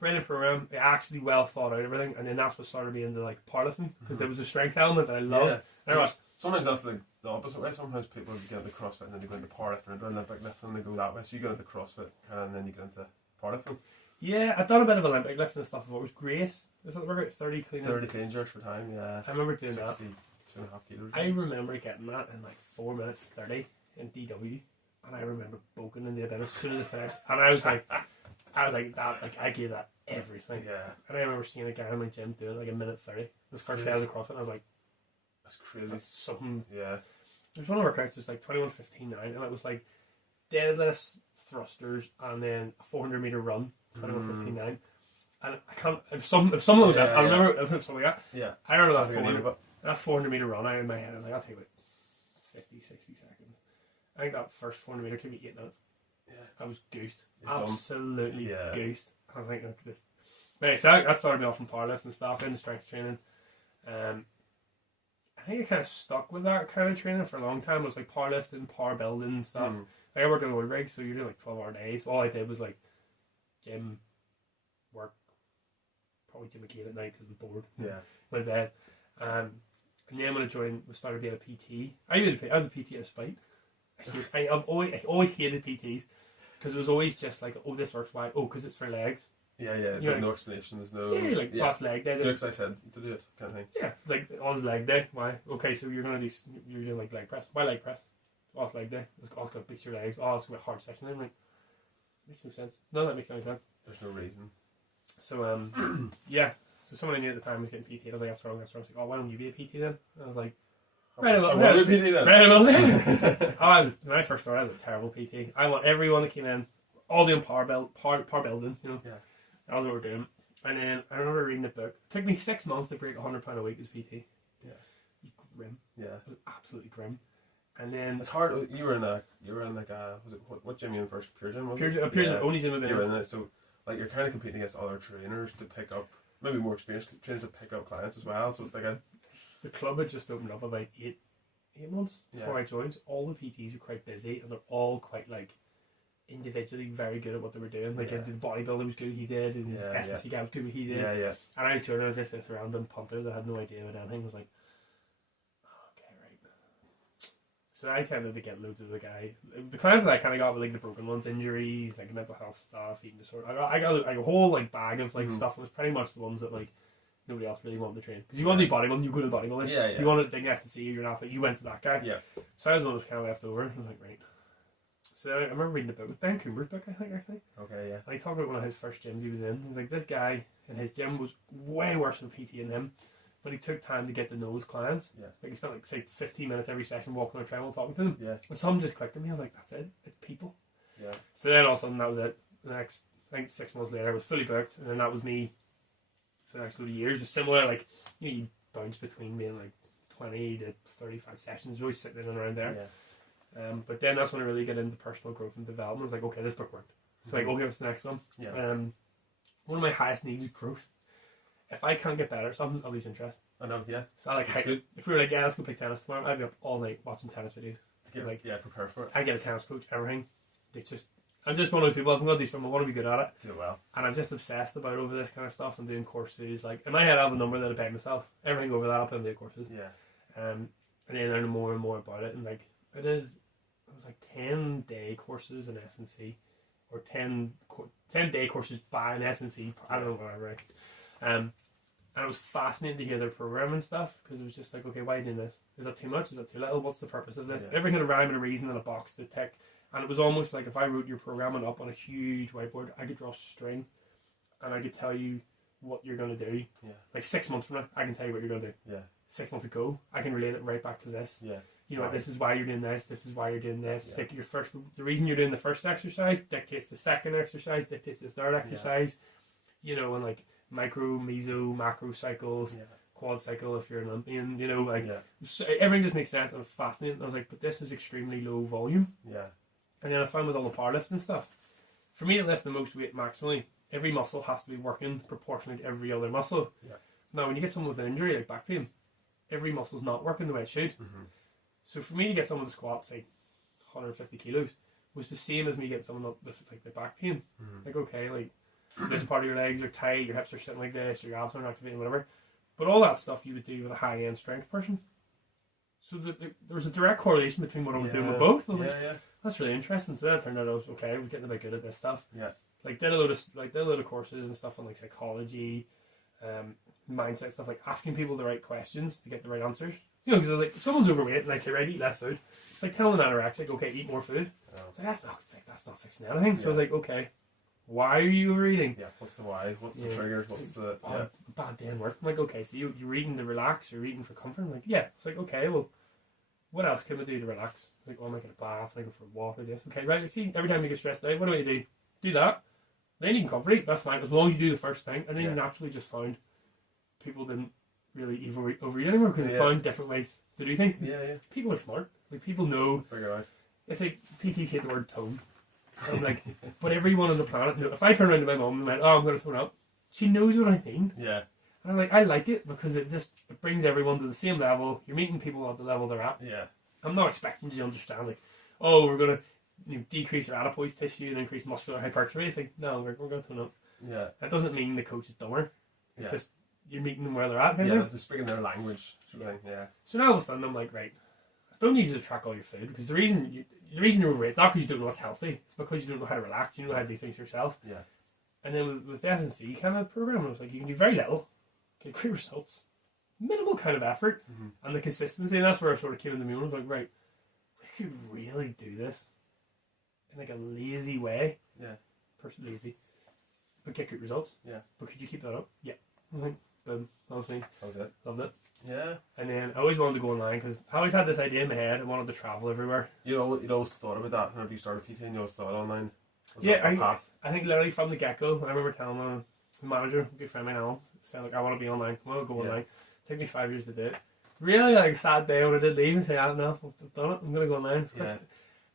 brilliant program. It actually well thought out everything, and then that's what started me into like powerlifting, because there was a strength element that I loved. Yeah. Sometimes that's the opposite way. Sometimes people get into CrossFit and then they go into powerlifting or Olympic lifting, and they go that way. So you get into CrossFit and then you get into powerlifting. Yeah, I've done a bit of Olympic lifting and stuff before. It was Grace. Was that the workout? 30 clean 30 clean jerks for time, yeah. I remember doing 60, that. 2.5 kilos. I remember getting that in like 4 minutes 30 in DW, and I remember boking in the event as soon as it finished, and I was like that, like I gave that everything. Yeah. And I remember seeing a guy in my gym doing like a minute 30. This first day I was at CrossFit, and I was like, that's crazy. That's something. Yeah. There's one of our workouts that's like 21:15:9, and it was like deadlifts, thrusters, and then a 400-meter run, 21:15:9. And I can't. If some of those, I remember if something like that. Yeah. I remember that 400-meter run. I in my head, I was like, I'll take about 50, 60 seconds. I think that first 400-meter took me 8 minutes. Yeah. I was goosed. Absolutely goosed. I was like, this. Anyway, so that started me off in powerlifting and stuff, in strength training. I think I kind of stuck with that kind of training for a long time. It was like powerlifting, power building and stuff. Like I worked in a oil rig, so you're doing like 12-hour days. All I did was like gym, work, probably gym again at night because I was bored. Yeah. Went to bed. And then when I joined, we started being a PT. I was a PT out of spite. I've always hated PTs because it was always just like, oh, this works, why? Oh, because it's for legs. Yeah, no explanations, no... Yeah, like past leg day. Because I said to do it, kind of thing. Yeah, like on his leg day. Why? Okay, so you're doing like leg press. Why leg press? Oh, it's leg day. It's going to beat your legs. Oh, it's going to be a hard session. I'm like, makes no sense. None of that makes any sense. There's no reason. So, yeah. So someone I knew at the time was getting PT. I was like, that's wrong. I was like, oh, why don't you be a PT then? And I was like, right, I will be a PT then. Right, I will. When I first started, I was a terrible PT. I want everyone that came in, all doing power building, you know. Yeah. That was what we're doing. And then I remember reading a book. It took me 6 months to break £100 a week as PT. Yeah. It was grim. Yeah. It was absolutely grim. And then It's hard. You were in like a, was it, what gym you in first? Pure Gym, was it? Pure only gym I've been You were in. in it, so like you're kind of competing against other trainers to pick up, maybe more experienced trainers to pick up clients as well. So it's like The club had just opened up about eight months before Yeah. I joined. All the PTs were quite busy, and they're all quite like individually very good at what they were doing. Like Yeah. the bodybuilder was good, he did, and the SSC guy was good, he did. yeah. And I was touring, I was this random punter that had no idea about anything. I was like, oh, okay, right. So I tended to get loads of the clients that I kind of got were like the broken ones, injuries, like mental health stuff, eating disorder. I got like a whole like bag of like stuff, and it was pretty much the ones that like nobody else really wanted to train. Because you want to do bodybuilding, you go to bodybuilding. Yeah. You want to take SSC, you're an athlete, you went to that guy. Yeah. So I was the one that was kind of left over. I was like, right. So I remember reading the book. It was Ben Coomer's book, I think, actually. Okay, yeah. And he talked about one of his first gyms he was in. He was like, this guy in his gym was way worse than PT than him, but he took time to get to know his clients. Yeah. Like he spent like say 15 minutes every session walking on a treadmill talking to them. Yeah. And some just clicked to me. I was like, that's it. It's people. Yeah. So then all of a sudden that was it. The next, I think 6 months later, I was fully booked, and then that was me for the next load of years. It was similar, like you bounce between being like 20 to 35 sessions, always sitting in and around there. Yeah. But then that's when I really get into personal growth and development. I was like, okay, this book worked. So like, okay, what's the next one? Yeah. One of my highest needs is growth. If I can't get better at something, I'll lose interest. I know, yeah. So like, Good. if we were like, yeah, let's go play tennis tomorrow, I'd be up all night watching tennis videos. To get, prepare for it. I get a tennis coach, everything. I'm just one of the people, if I'm going to do something, I want to be good at it. Do it well. And I'm just obsessed about over this kind of stuff and doing courses. Like, in my head, I have a number that I pay myself. Everything over that, I'll put in the courses. Yeah. And then learn more and more about it. And like, it was like 10-day courses in S&C. Or 10-day courses by an S&C. I don't know, whatever. And it was fascinating to hear their program and stuff. Because it was just like, okay, why are you doing this? Is that too much? Is that too little? What's the purpose of this? Yeah. Everything had a rhyme and a reason and a box to tick. And it was almost like if I wrote your programming up on a huge whiteboard, I could draw a string and I could tell you what you're going to do. Yeah. Like 6 months from now, I can tell you what you're going to do. Yeah. 6 months ago, I can relate it right back to this. Yeah. You know, this is why you're doing this. This is why you're doing this. Yeah. Like the reason you're doing the first exercise dictates the second exercise, dictates the third exercise. Yeah. You know, and like micro, meso, macro cycles. Yeah. Quad cycle if you're an Olympian, you know, like so everything just makes sense and it's fascinating. I was like, but this is extremely low volume. Yeah. And then I found with all the powerlifts and stuff, for me to lift the most weight maximally, every muscle has to be working proportionally to every other muscle. Yeah. Now, when you get someone with an injury like back pain, every muscle's not working the way it should. Mm-hmm. So for me to get someone to squat, say, 150 kilos, was the same as me getting someone with like the back pain. Mm-hmm. Like, okay, like this part of your legs are tight, your hips are sitting like this, your abs aren't activating, whatever. But all that stuff you would do with a high-end strength person. So there was a direct correlation between what I was doing with both. I was like, that's really interesting. So then it turned out I was okay. I was getting a bit good at this stuff. Yeah. Like did a load of courses and stuff on like psychology, mindset stuff, like asking people the right questions to get the right answers. You know, because like if someone's overweight and I say, right, eat less food. It's like telling an anorexic, okay, eat more food. Oh. So that's not fixing anything. Yeah. So I was like, okay, why are you overeating? Yeah. What's the why? What's the triggers? What's the bad day in work? I'm like, okay, so you're eating to relax, you're eating for comfort. I'm like, yeah. It's like, okay, well, what else can I do to relax? Like, oh, I might get a bath, I go for a walk like this. Okay, right, see, every time you get stressed out, what do? Do that. Then you can comfort eat, that's fine, as long as you do the first thing. And then you naturally just found people didn't really overeat anymore because they found different ways to do things. Yeah, yeah. People are smart. Like, people know. Figure out. It's like, PTs hate the word tone. I'm like, but everyone on the planet knows. If I turn around to my mum and went, oh, I'm going to throw it up, she knows what I mean. Yeah. And I'm like, I like it because it brings everyone to the same level. You're meeting people at the level they're at. Yeah. I'm not expecting you to understand, like, oh, we're going to decrease your adipose tissue and increase muscular hypertrophy. It's like, no, we're going to tone up. Yeah. That doesn't mean the coach is dumber. It's just, you're meeting them where they're at. Yeah, they're speaking their language. Sort of thing. Yeah. So now all of a sudden I'm like, right, I don't need you to track all your food because the reason you're overweight is not because you don't know what's healthy. It's because you don't know how to relax. You don't know how to do things yourself. Yeah. And then with the S&C kind of program, I was like, you can do very little, get great results, minimal kind of effort, and the consistency. And that's where I sort of came into me. I was like, right, we could really do this in like a lazy way. Yeah. Person lazy, but get good results. Yeah. But could you keep that up? Yeah. I was like, boom, that was me. That was it. Loved it. Yeah. And then I always wanted to go online because I always had this idea in my head. I wanted to travel everywhere. You'd always thought about that whenever you started PT, and you always thought online. Was that the I path? think literally from the get-go, I remember telling my manager, a good friend of mine, Alan, saying like, I want to be online, I want to go online. It took me 5 years to do it. Really, like, sad day when I did leave and say, no, I've done it, I'm going to go online. Yeah.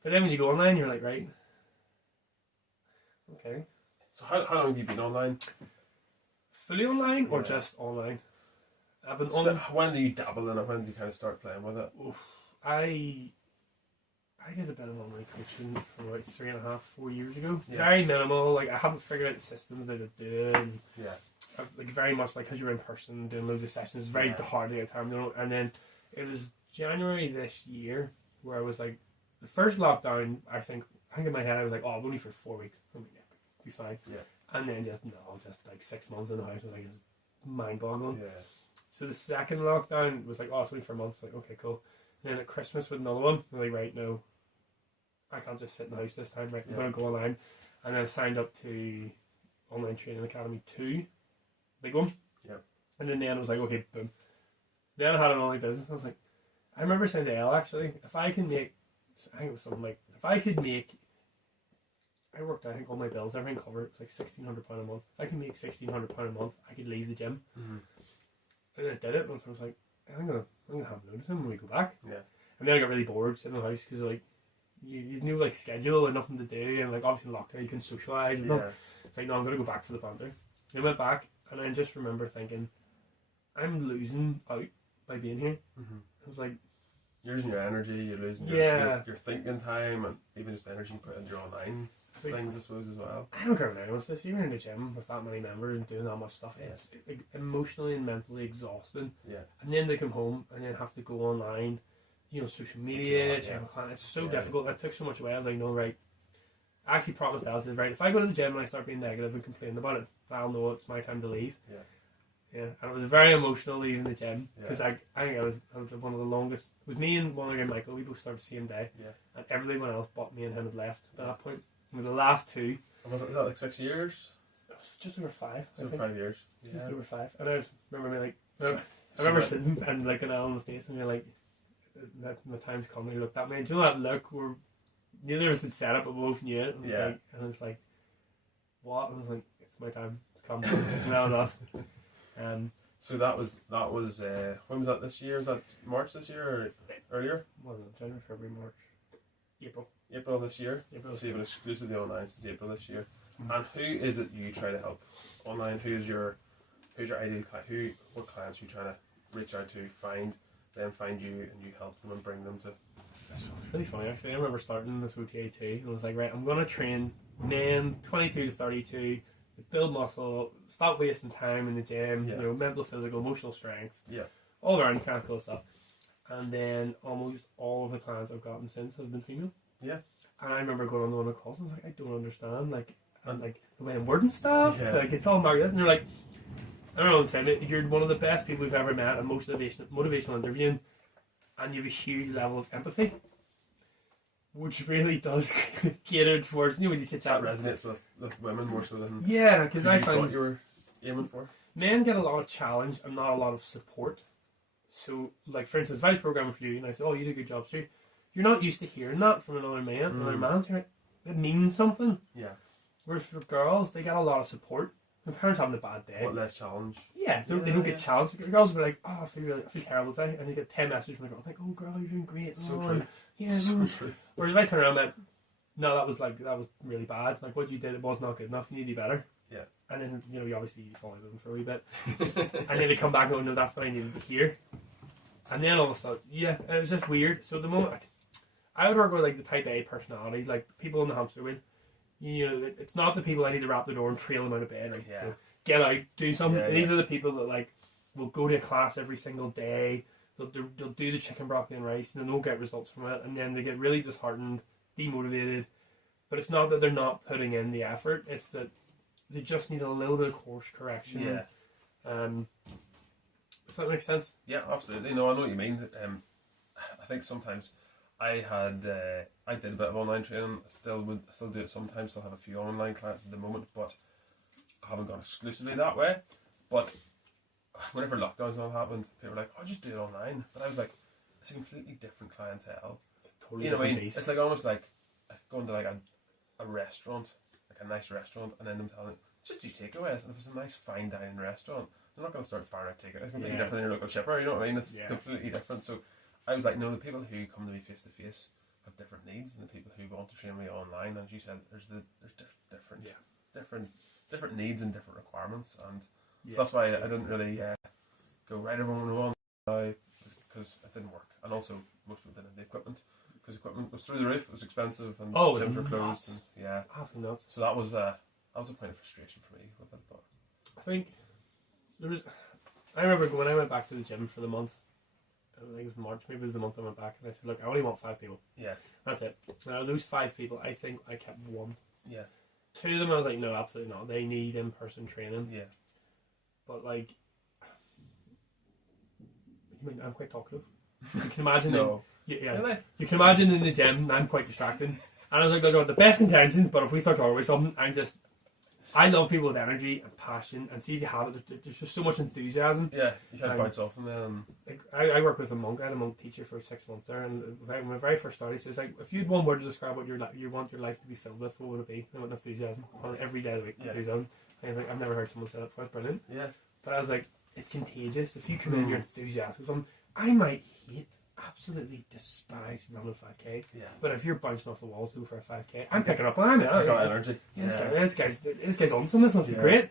But then when you go online, you're like, right, okay. So how long have you been online? Fully online or Yeah. just online? I've been So on. when do you dabble in it? When do you kind of start playing with it? I did a bit of online coaching for like 3.5-4 years ago. Yeah. Very minimal. Like I haven't figured out the systems that I do. And Yeah. like very much like because you're in person doing loads of sessions, it's very hard to get time. And then it was January this year where I was like, the first lockdown. I think in my head I was like, oh, only for 4 weeks. I'm like, yeah, be fine. Yeah. And then just like 6 months in the house, like it's mind-boggling. Yeah. So the second lockdown was like, oh, it's only for a month. Like, okay, cool. And then at Christmas with another one, I'm like, right, no, I can't just sit in the house this time. Right, I'm going to go online. And then I signed up to Online Training Academy 2, big one. Yeah. And then it was like, okay, boom. Then I had an online business. I was like, I remember saying to Elle, actually, if I can make, I think it was something like, if I could make, I worked, I think, all my bills, everything covered, it was like £1,600 a month. If I can make £1,600 a month, I could leave the gym. Mm-hmm. And I did it, and I was like, I'm gonna have a notice when we go back. Yeah. And then I got really bored sitting in the house because like you knew like schedule and nothing to do, and like obviously in lockdown you can socialise. Yeah. It's like, no, I'm gonna go back for the banter. And I went back, and I just remember thinking, I'm losing out by being here. Mm-hmm. I was like, You're losing your energy, you're losing your thinking time, and even just energy you put into your online things, I suppose, as well. I don't care what anyone says. Even in the gym with that many members and doing that much stuff, it's like, emotionally and mentally exhausting. Yeah. And then they come home and then have to go online, social media, check my client. It's so difficult. It took so much away. I was like, no, right. I actually promised Alice, right, if I go to the gym and I start being negative and complain about it, I'll know it's my time to leave. Yeah. Yeah, and it was very emotional leaving the gym because Yeah. I think I was one of the longest. It was me and one other guy, Michael. We both started the same day, and everyone else but me and him had left at that point. It was the last two. Was that like 6 years? It was just over 5. So 5 years. Just over 5. And I remember me like, I remember sitting and looking at him in the face and you're like, my time's coming. He looked at me. And do you know that look where neither of us had said it, but we both knew it. And it was like, what? And I was like, it's my time. It's come. Now it is. So that was when was that this year? Was that March this year or earlier? What was it? January, February, March, April this year. April. So you've been exclusively online since April this year. And who is it you try to help online? Who's your ideal client? What clients are you trying to reach out to, find you, and you help them and bring them to? It's really funny actually. I remember starting this OTA too, and I was like, right, I'm gonna train men 22 to 32, build muscle, stop wasting time in the gym, mental, physical, emotional strength, all around kind of cool stuff. And then almost all of the clients I've gotten since have been female. Yeah. And I remember going on the one of the calls and I was like, I don't understand, and the way I'm wording stuff, it's all marked this, and they're like, I don't know what I'm saying, you're one of the best people we've ever met at motivational interviewing, and you have a huge level of empathy, which really does cater towards, when you sit That chat resonates with women more so than because I find what you were aiming for. men get a lot of challenge and not a lot of support. So, like for instance, if I was programming for you and I said, "Oh, you did a good job, too," you're not used to hearing that from another man. So it means something. Yeah. Whereas for girls, they get a lot of support. If parents having a bad day, What less challenge? they don't get challenged. Girls will be like, "Oh, I feel terrible today," and you get 10 messages from the girl like, "Oh, girl, you're doing great." So oh, true. Yeah. So true. Whereas if I turn around and went, "No, that was really bad. Like what you did, it was not good enough. You need to do better." Yeah. And then you obviously fall out with them for a wee bit, and then they come back and go, "No, that's what I needed to hear." And then all of a sudden, it was just weird. So at the moment, I would work with like the type A personality, like people in the hamster wheel. It's not the people I need to wrap the door and trail them out of bed. Right? Yeah. Get out, do something. Yeah, These are the people that like will go to a class every single day. They'll do the chicken broccoli and rice, and they don't get results from it, and then they get really disheartened, demotivated. But it's not that they're not putting in the effort; it's that they just need a little bit of course correction. Yeah. Does that make sense? Yeah, absolutely. No, I know what you mean. I think sometimes I did a bit of online training. I still do it sometimes. Still have a few online clients at the moment, but I haven't gone exclusively that way. But whenever lockdowns all happened, people were like, "Oh, just do it online." But I was like, it's a completely different clientele. Totally different beast. It's like almost like going to like a restaurant a nice restaurant, and then them telling just do takeaways, and if it's a nice fine dining restaurant, they're not going to start firing out takeaways. It's completely different than your local shipper. You know what I mean? It's completely different. So I was like, no, the people who come to me face to face have different needs, and the people who want to train me online, and as you said, there's different needs and different requirements, and so that's why I didn't really go right everyone on because it didn't work, and also most people didn't have the equipment because equipment was through the roof, it was expensive, and gyms were closed, and absolutely nuts. So that was a point of frustration for me with it. But I think I remember when I went back to the gym for the month. I think it was March, maybe it was the month I went back, and I said, look, I only want 5 people. Yeah. That's it. Now, those 5 people, I think I kept 1. Yeah. 2 of them, I was like, no, absolutely not. They need in-person training. Yeah. But, like, I'm quite talkative. You can imagine really? You can imagine in the gym, I'm quite distracting. And I was like, look, I got the best intentions, but if we start talking about something, I love people with energy and passion, and see if you have it, there's just so much enthusiasm. Yeah, you can't bounce off them then. Like, I work with a monk. I had a monk teacher for 6 months there, and when my very first started, he says, like, if you had one word to describe what you want your life to be filled with, what would it be? I want enthusiasm. On every day of the week, enthusiasm. And I was like, I've never heard someone say that before. It's brilliant. Yeah. But I was like, it's contagious. If you come in, you're enthusiastic with something. I might absolutely despise running 5k. Yeah. But if you're bouncing off the walls to go for a 5k, I'm picking up on it. I got energy. This guy's on something. This must be great.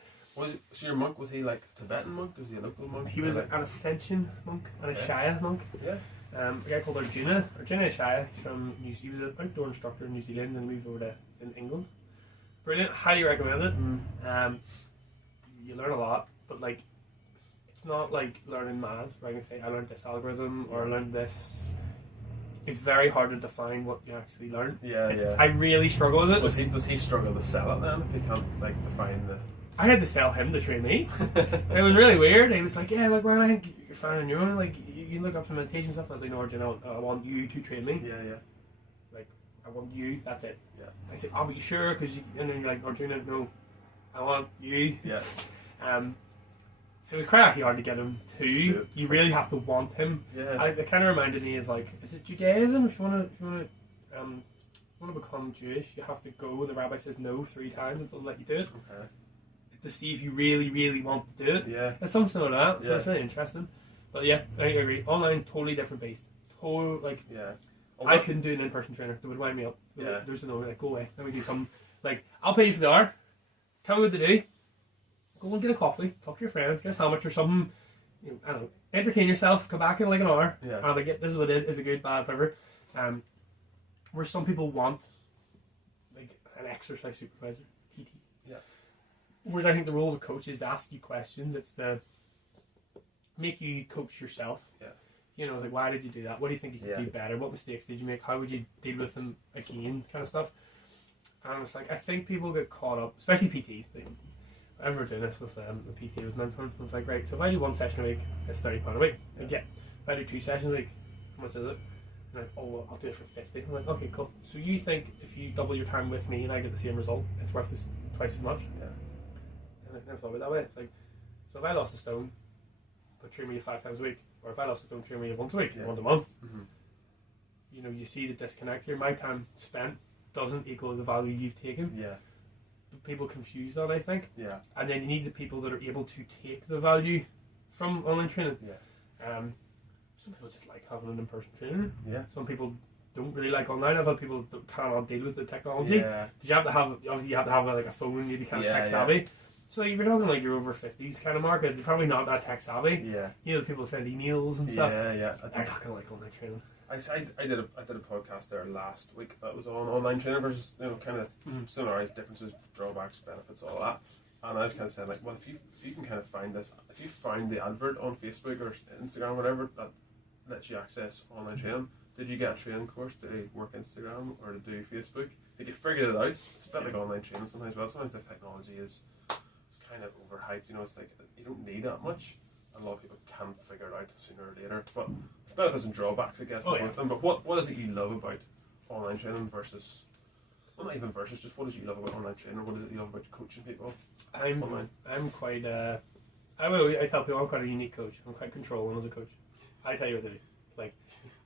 So your monk, was he like a Tibetan monk? Was he a local monk? He was an Ascension monk and a Shaya monk. Yeah. A guy called Arjuna Shaya. He was an outdoor instructor in New Zealand and moved over to in England. Brilliant. Highly recommend it. You learn a lot, but like, it's not like learning maths where I can say I learned this algorithm or I learned this. It's very hard to define what you actually learn. I really struggle with it. Does he struggle to sell it then if he can't like define the... I had to sell him to train me. It was really weird. He was like, yeah, like, well, I think you're fine on your own. Like, you can look up some meditation stuff. I was like, no, Arjun, I want you to train me. Yeah. Like, I want you, that's it. Yeah. I said, oh, but you sure? And then you're like, Arjun, no, I want you. Yeah. So it was quite actually hard to get him to. You really have to want him. Yeah. It kind of reminded me of, like, is it Judaism? If you want to become Jewish, you have to go and the rabbi says no 3 times until they'll let you do it. Okay. To see if you really, really want to do it. Yeah. It's something like that. So it's really interesting. But yeah, I agree. Online, totally different beast. I couldn't do an in-person trainer. They would wind me up. Yeah. There's no, like, go away. Let me do something. Like, I'll pay you for the hour. Tell me what to do. Go and get a coffee. Talk to your friends. Get a sandwich or something. I don't know. Entertain yourself. Come back in like an hour. Yeah. And like, this is what it is. Is it good, bad, whatever. Where some people want, like, an exercise supervisor. PT. Yeah. Whereas I think the role of a coach is to ask you questions. It's to make you coach yourself. Yeah. You know, like, why did you do that? What do you think you could do better? What mistakes did you make? How would you deal with them again? Kind of stuff. And it's like, I think people get caught up, especially PTs. I remember doing this with the PT was mentoring. I was like, right, so if I do 1 session a week, it's £30 a week. Like, yeah. If I do 2 sessions a week, how much is it? And like, oh, well, I'll do it for 50. I'm like, okay, cool. So you think if you double your time with me and I get the same result, it's worth this twice as much? Yeah. I never thought of it that way. It's like, so if I lost a stone, but train me 5 times a week, or if I lost a stone, train me once a week, once a month, you know, you see the disconnect here. My time spent doesn't equal the value you've taken. Yeah. People confuse that, I think. Yeah. And then you need the people that are able to take the value from online training. Yeah. Some people just like having an in-person trainer. Yeah. Some people don't really like online. I've had people that cannot deal with the technology. Yeah. Because you have to have, obviously, you have to have like a phone. You kind of tech savvy. So if you're talking like you're over 50s kind of market, they're probably not that tech savvy. Yeah. You know, the people send emails and stuff. Yeah. They're not gonna like online training. I did a podcast there last week that was on online training versus, you know, kind of similarities, differences, drawbacks, benefits, all that. And I was kind of saying, like, well, if you can kind of find this, if you find the advert on Facebook or Instagram, whatever, that lets you access online training, did you get a training course to work Instagram or to do Facebook? Did you figure it out? It's a bit like online training sometimes. Well, sometimes the technology is kind of overhyped. You know, it's like you don't need that much. A lot of people can figure it out sooner or later, but there's benefits and drawbacks, I guess, to both of them. But what is it you love about online training versus, well, not even versus, just what is it you love about online training? What is it you love about coaching people? I'm quite I tell people I'm quite a unique coach. I'm quite controlling as a coach. I tell you what to do. Like,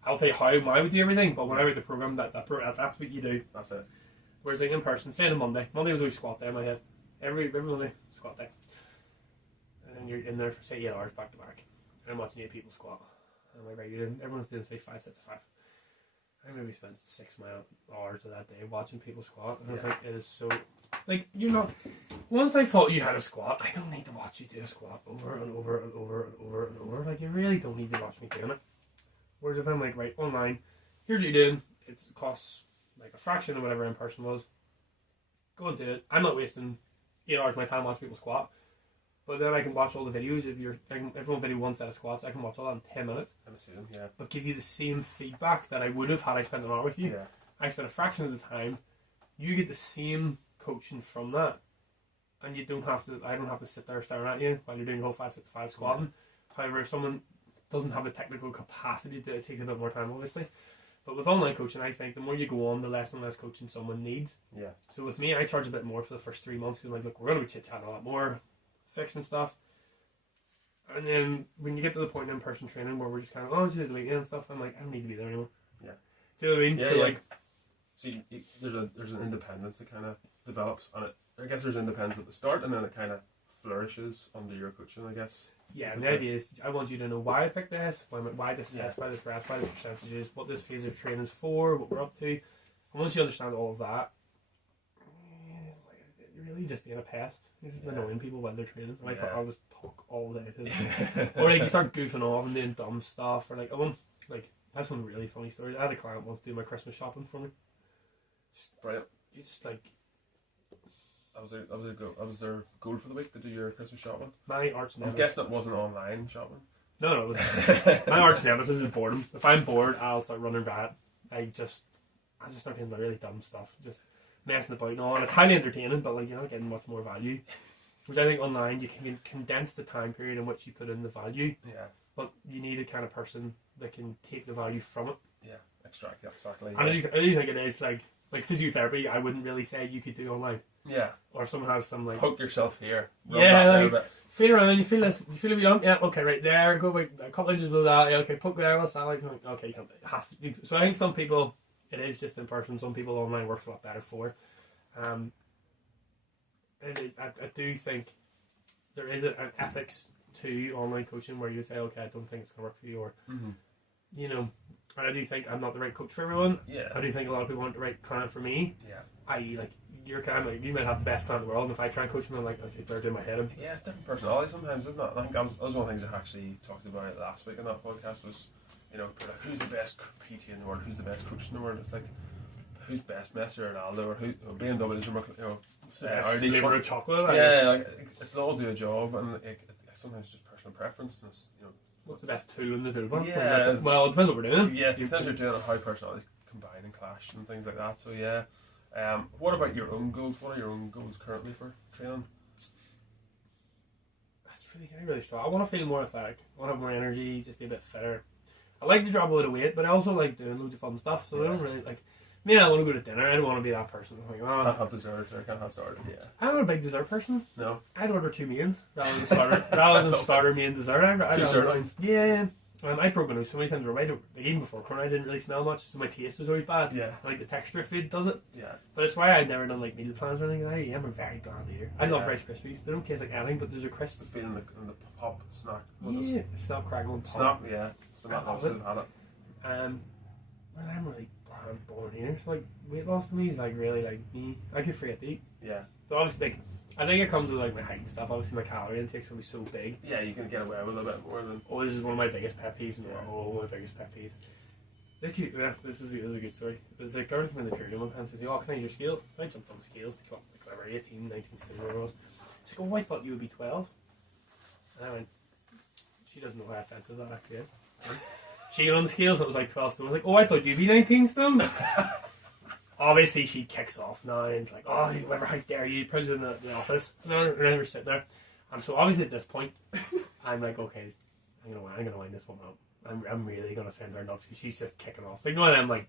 I'll tell you how I would do everything, but when I write the program, that's what you do. That's it. Whereas like in person, say on Monday was always squat day in my head. Every Monday, squat day. And then you're in there for say 8 hours back to back. And I'm watching 8 people squat. And I'm like, right, everyone's doing say 5 sets of 5. I maybe spent 6 hours of that day watching people squat. And I was like, it is so... Like, you're not... Once I thought you had a squat, I don't need to watch you do a squat over and over and over and over and over. Like, you really don't need to watch me doing it. Whereas if I'm like, right, online, here's what you're doing. It costs like a fraction of whatever in person was. Go and do it. I'm not wasting 8 hours of my time watching people squat. But then I can watch all the videos. If one video one set of squats, I can watch all that in 10 minutes. I'm assuming, yeah. But give you the same feedback that I would have had I spent an hour with you. Yeah. I spent a fraction of the time. You get the same coaching from that. And I don't have to sit there staring at you while you're doing your whole 5 sets of 5 squatting. Yeah. However, if someone doesn't have the technical capacity to, it takes a bit more time, obviously. But with online coaching, I think the more you go on, the less and less coaching someone needs. Yeah. So with me, I charge a bit more for the first 3 months because I'm like, look, we're going to be chit-chatting a lot more, fixing stuff. And then when you get to the point in person training where we're just kind of, oh, do the weekend and stuff, I'm like, I don't need to be there anymore. Yeah. Do you know what I mean? Yeah, so yeah. like, see, there's an independence that kind of develops, and I guess there's independence at the start, and then it kind of flourishes under your coaching, I guess. Yeah, and the idea is I want you to know why I picked this, why this test, why this rep, why this percentages, what this phase of training is for, what we're up to. And once you understand all of that, you're really just being a pest. You're just annoying people while they're training. And I'll just talk all day to them. Or like you start goofing off and doing dumb stuff, or like I have some really funny stories. I had a client once do my Christmas shopping for me. Just brilliant. You just like. That was their goal for the week to do your Christmas shopping. My arch nemesis. I'm guessing it wasn't online shopping. No. My arch nemesis is boredom. If I'm bored, I'll start running back. I just start doing really dumb stuff, just messing about and all. And it's highly entertaining, but like you're not getting much more value. Which I think online you can condense the time period in which you put in the value. Yeah. But you need a kind of person that can take the value from it. Yeah, extract it exactly. And I do think it is like physiotherapy. I wouldn't really say you could do online. Yeah. Or if someone has some like poke yourself here. Yeah, like, feel around. You feel this. You feel a bit lump. Yeah. Okay. Right there. Go like a couple inches below that. Yeah. Okay. Poke there. What's that like? Okay. It has to. So I think some people it is just in person. Some people online works a lot better for. And I do think there is an ethics to online coaching where you say, okay, I don't think it's gonna work for you, or you know. And I do think I'm not the right coach for everyone. Yeah. I do think a lot of people aren't the right client for me. Yeah. I.e. like. You're kind of like, you might have the best client in the world, and if I try and coach them, I'm like, okay, better do my head in. Yeah, it's different personality sometimes, isn't it? I think that was one of the things I actually talked about it last week in that podcast was, you know, like, who's the best PT in the world, who's the best coach in the world? It's like, who's best, Messi or Ronaldo, or who, BMWs, or, you know, flavor of chocolate. Yeah, like, they all do a job, and sometimes it's just personal preference, and it's, you know, what's the best tool in the toolbox? Yeah. Well, it depends what we're doing. Yes, sometimes you're doing how personalities combine and clash and things like that, so yeah. What about your own goals? What are your own goals currently for training? That's really strong. I want to feel more athletic. I want to have more energy, just be a bit fitter. I like to drop a lot of weight, but I also like doing loads of fun stuff. So I don't really like. I mean, I want to go to dinner. I don't want to be that person. I'm like, can't have dessert or can't have starter. Yeah. I'm not a big dessert person. No. I'd order 2 mains rather than starter main dessert. 2 sirloins. Yeah. I broke my nose so many times where even before Corona I didn't really smell much, so my taste was always bad. Yeah. Like the texture of food does it. Yeah. But it's why I'd never done like meal plans or anything. I am a very bland eater. I love Rice Krispies. They don't taste like anything, but there's a crisp. The feeling in the pop snack. Yeah. Snap, crackle, and pop. Snap, yeah. It's been that long since I've had it. Well, I'm really bland, boring eater. So like weight loss for me is like really like me. I could forget to eat. Yeah. So obviously like, I think it comes with like my height and stuff. Obviously my calorie intake's gonna be so big. Yeah, you can get away with a bit more than. Oh, this is one of my biggest pet peeves in the world. Oh, my biggest pet peeves. This is a good story. There's a girl came in the period one time and said, "Oh, can I use your scales?" So I jumped on the scales. They come up like whatever, 18, 19 stone whatever it was. She goes, "Oh, I thought you would be 12." And I went, "She doesn't know how offensive that actually is." She got on the scales and it was like 12 stone. I was like, "Oh, I thought you'd be 19 stone." Obviously, she kicks off now and like, "Oh, whoever, how dare you?" Puts in the office. And then we're sitting there. And so obviously at this point, I'm like, okay, I'm gonna wind this one up. I'm really gonna send her nuts because she's just kicking off. Like one of them like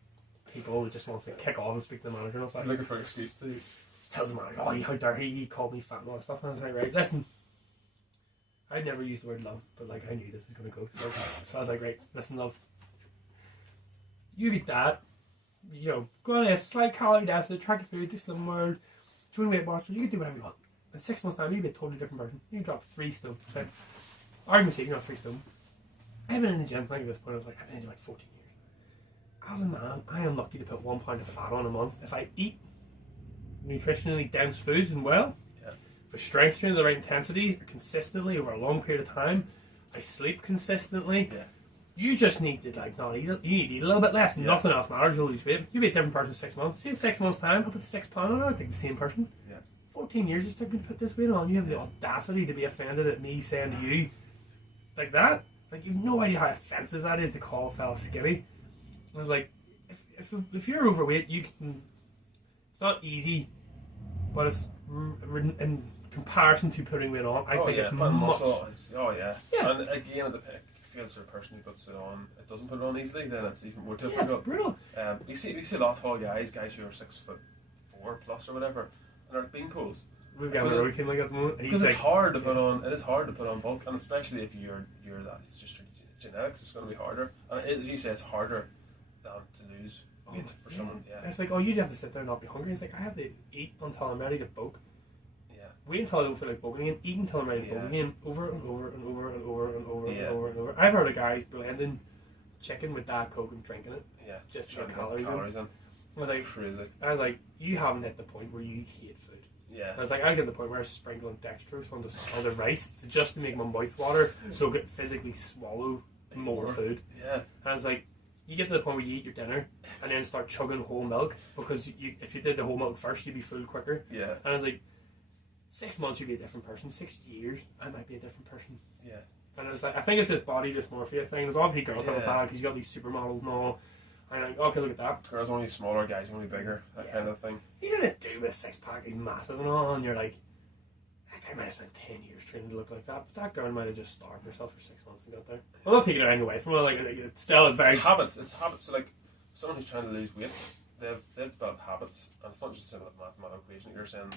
people who just wants to kick off and speak to the manager and all that. Looking for an excuse too. Just tells the manager, "Oh, how dare he called me fat and all that stuff." And I was like, right, listen. I'd never used the word love, but like I knew this was gonna go. So I was like, right, listen, love. You eat that. go on a slight calorie deficit, track your food, do Slim World, join Weight Watchers, you can do whatever you want. In 6 months' time, you'll be a totally different person. You can drop 3 stone. Right? Argument sake, you're not 3 stone. I've been in the gym, I think at this point, I've been in the gym like 14 years. As a man, I am lucky to put 1 pound of fat on a month if I eat nutritionally dense foods and for strength training, the right intensities, consistently over a long period of time. I sleep consistently. Yeah. You just need to not eat. You need to eat a little bit less. Nothing else matters. You'll lose weight. You'll be a different person in 6 months. See, in 6 months' time, I'll put 6 pounds on. I'll think the same person. Yeah. 14 years it took me to put this weight on. You have the audacity to be offended at me saying to you like that. Like, you've no idea how offensive that is to call a fella skinny. I was like, if you're overweight, you can. It's not easy, but it's in comparison to putting weight on. I think it's much. Muscle, and again, if you're the sort of person who puts it on, it doesn't put it on easily, then it's even more difficult. It's brutal. We see a lot of tall guys who are 6'4" plus or whatever, and they're bean pools. We've got a road team like at the moment. Because it's hard to put on. It is hard to put on bulk, and especially if you're that. It's just genetics. It's going to be harder, and as you say, it's harder than to lose weight for someone. Yeah. It's like, you just have to sit there and not be hungry. It's like, I have to eat until I'm ready to bulk. Yeah. Wait until I don't feel like bulking again. Eat until I'm ready to bulk again. Over and over and over and over and over and over and over. I've heard of guys blending chicken with Diet Coke and drinking it. Yeah. Just to get calories in. I was like, crazy. I was like, you haven't hit the point where you hate food. Yeah. I was like, I get to the point where I was sprinkling dextrose on the rice just to make my mouth water so I could physically swallow more food. Yeah. And I was like, you get to the point where you eat your dinner and then start chugging whole milk, because if you did the whole milk first, you'd be full quicker. Yeah. And I was like, 6 months you'd be a different person. 6 years I might be a different person. Yeah. And I was like, I think it's this body dysmorphia thing. There's obviously girls have it bad because you got these supermodels and all. And I'm like, okay, look at that. Girls only smaller, guys only bigger, that kind of thing. You know this dude with a 6-pack, he's massive and all, and you're like, that guy might have spent 10 years training to look like that, but that girl might have just starved herself for 6 months and got there. I'm not taking anything away from her, like it still is very... It's habits. So like, someone who's trying to lose weight, they've developed habits, and it's not just a simple mathematical equation that you're saying,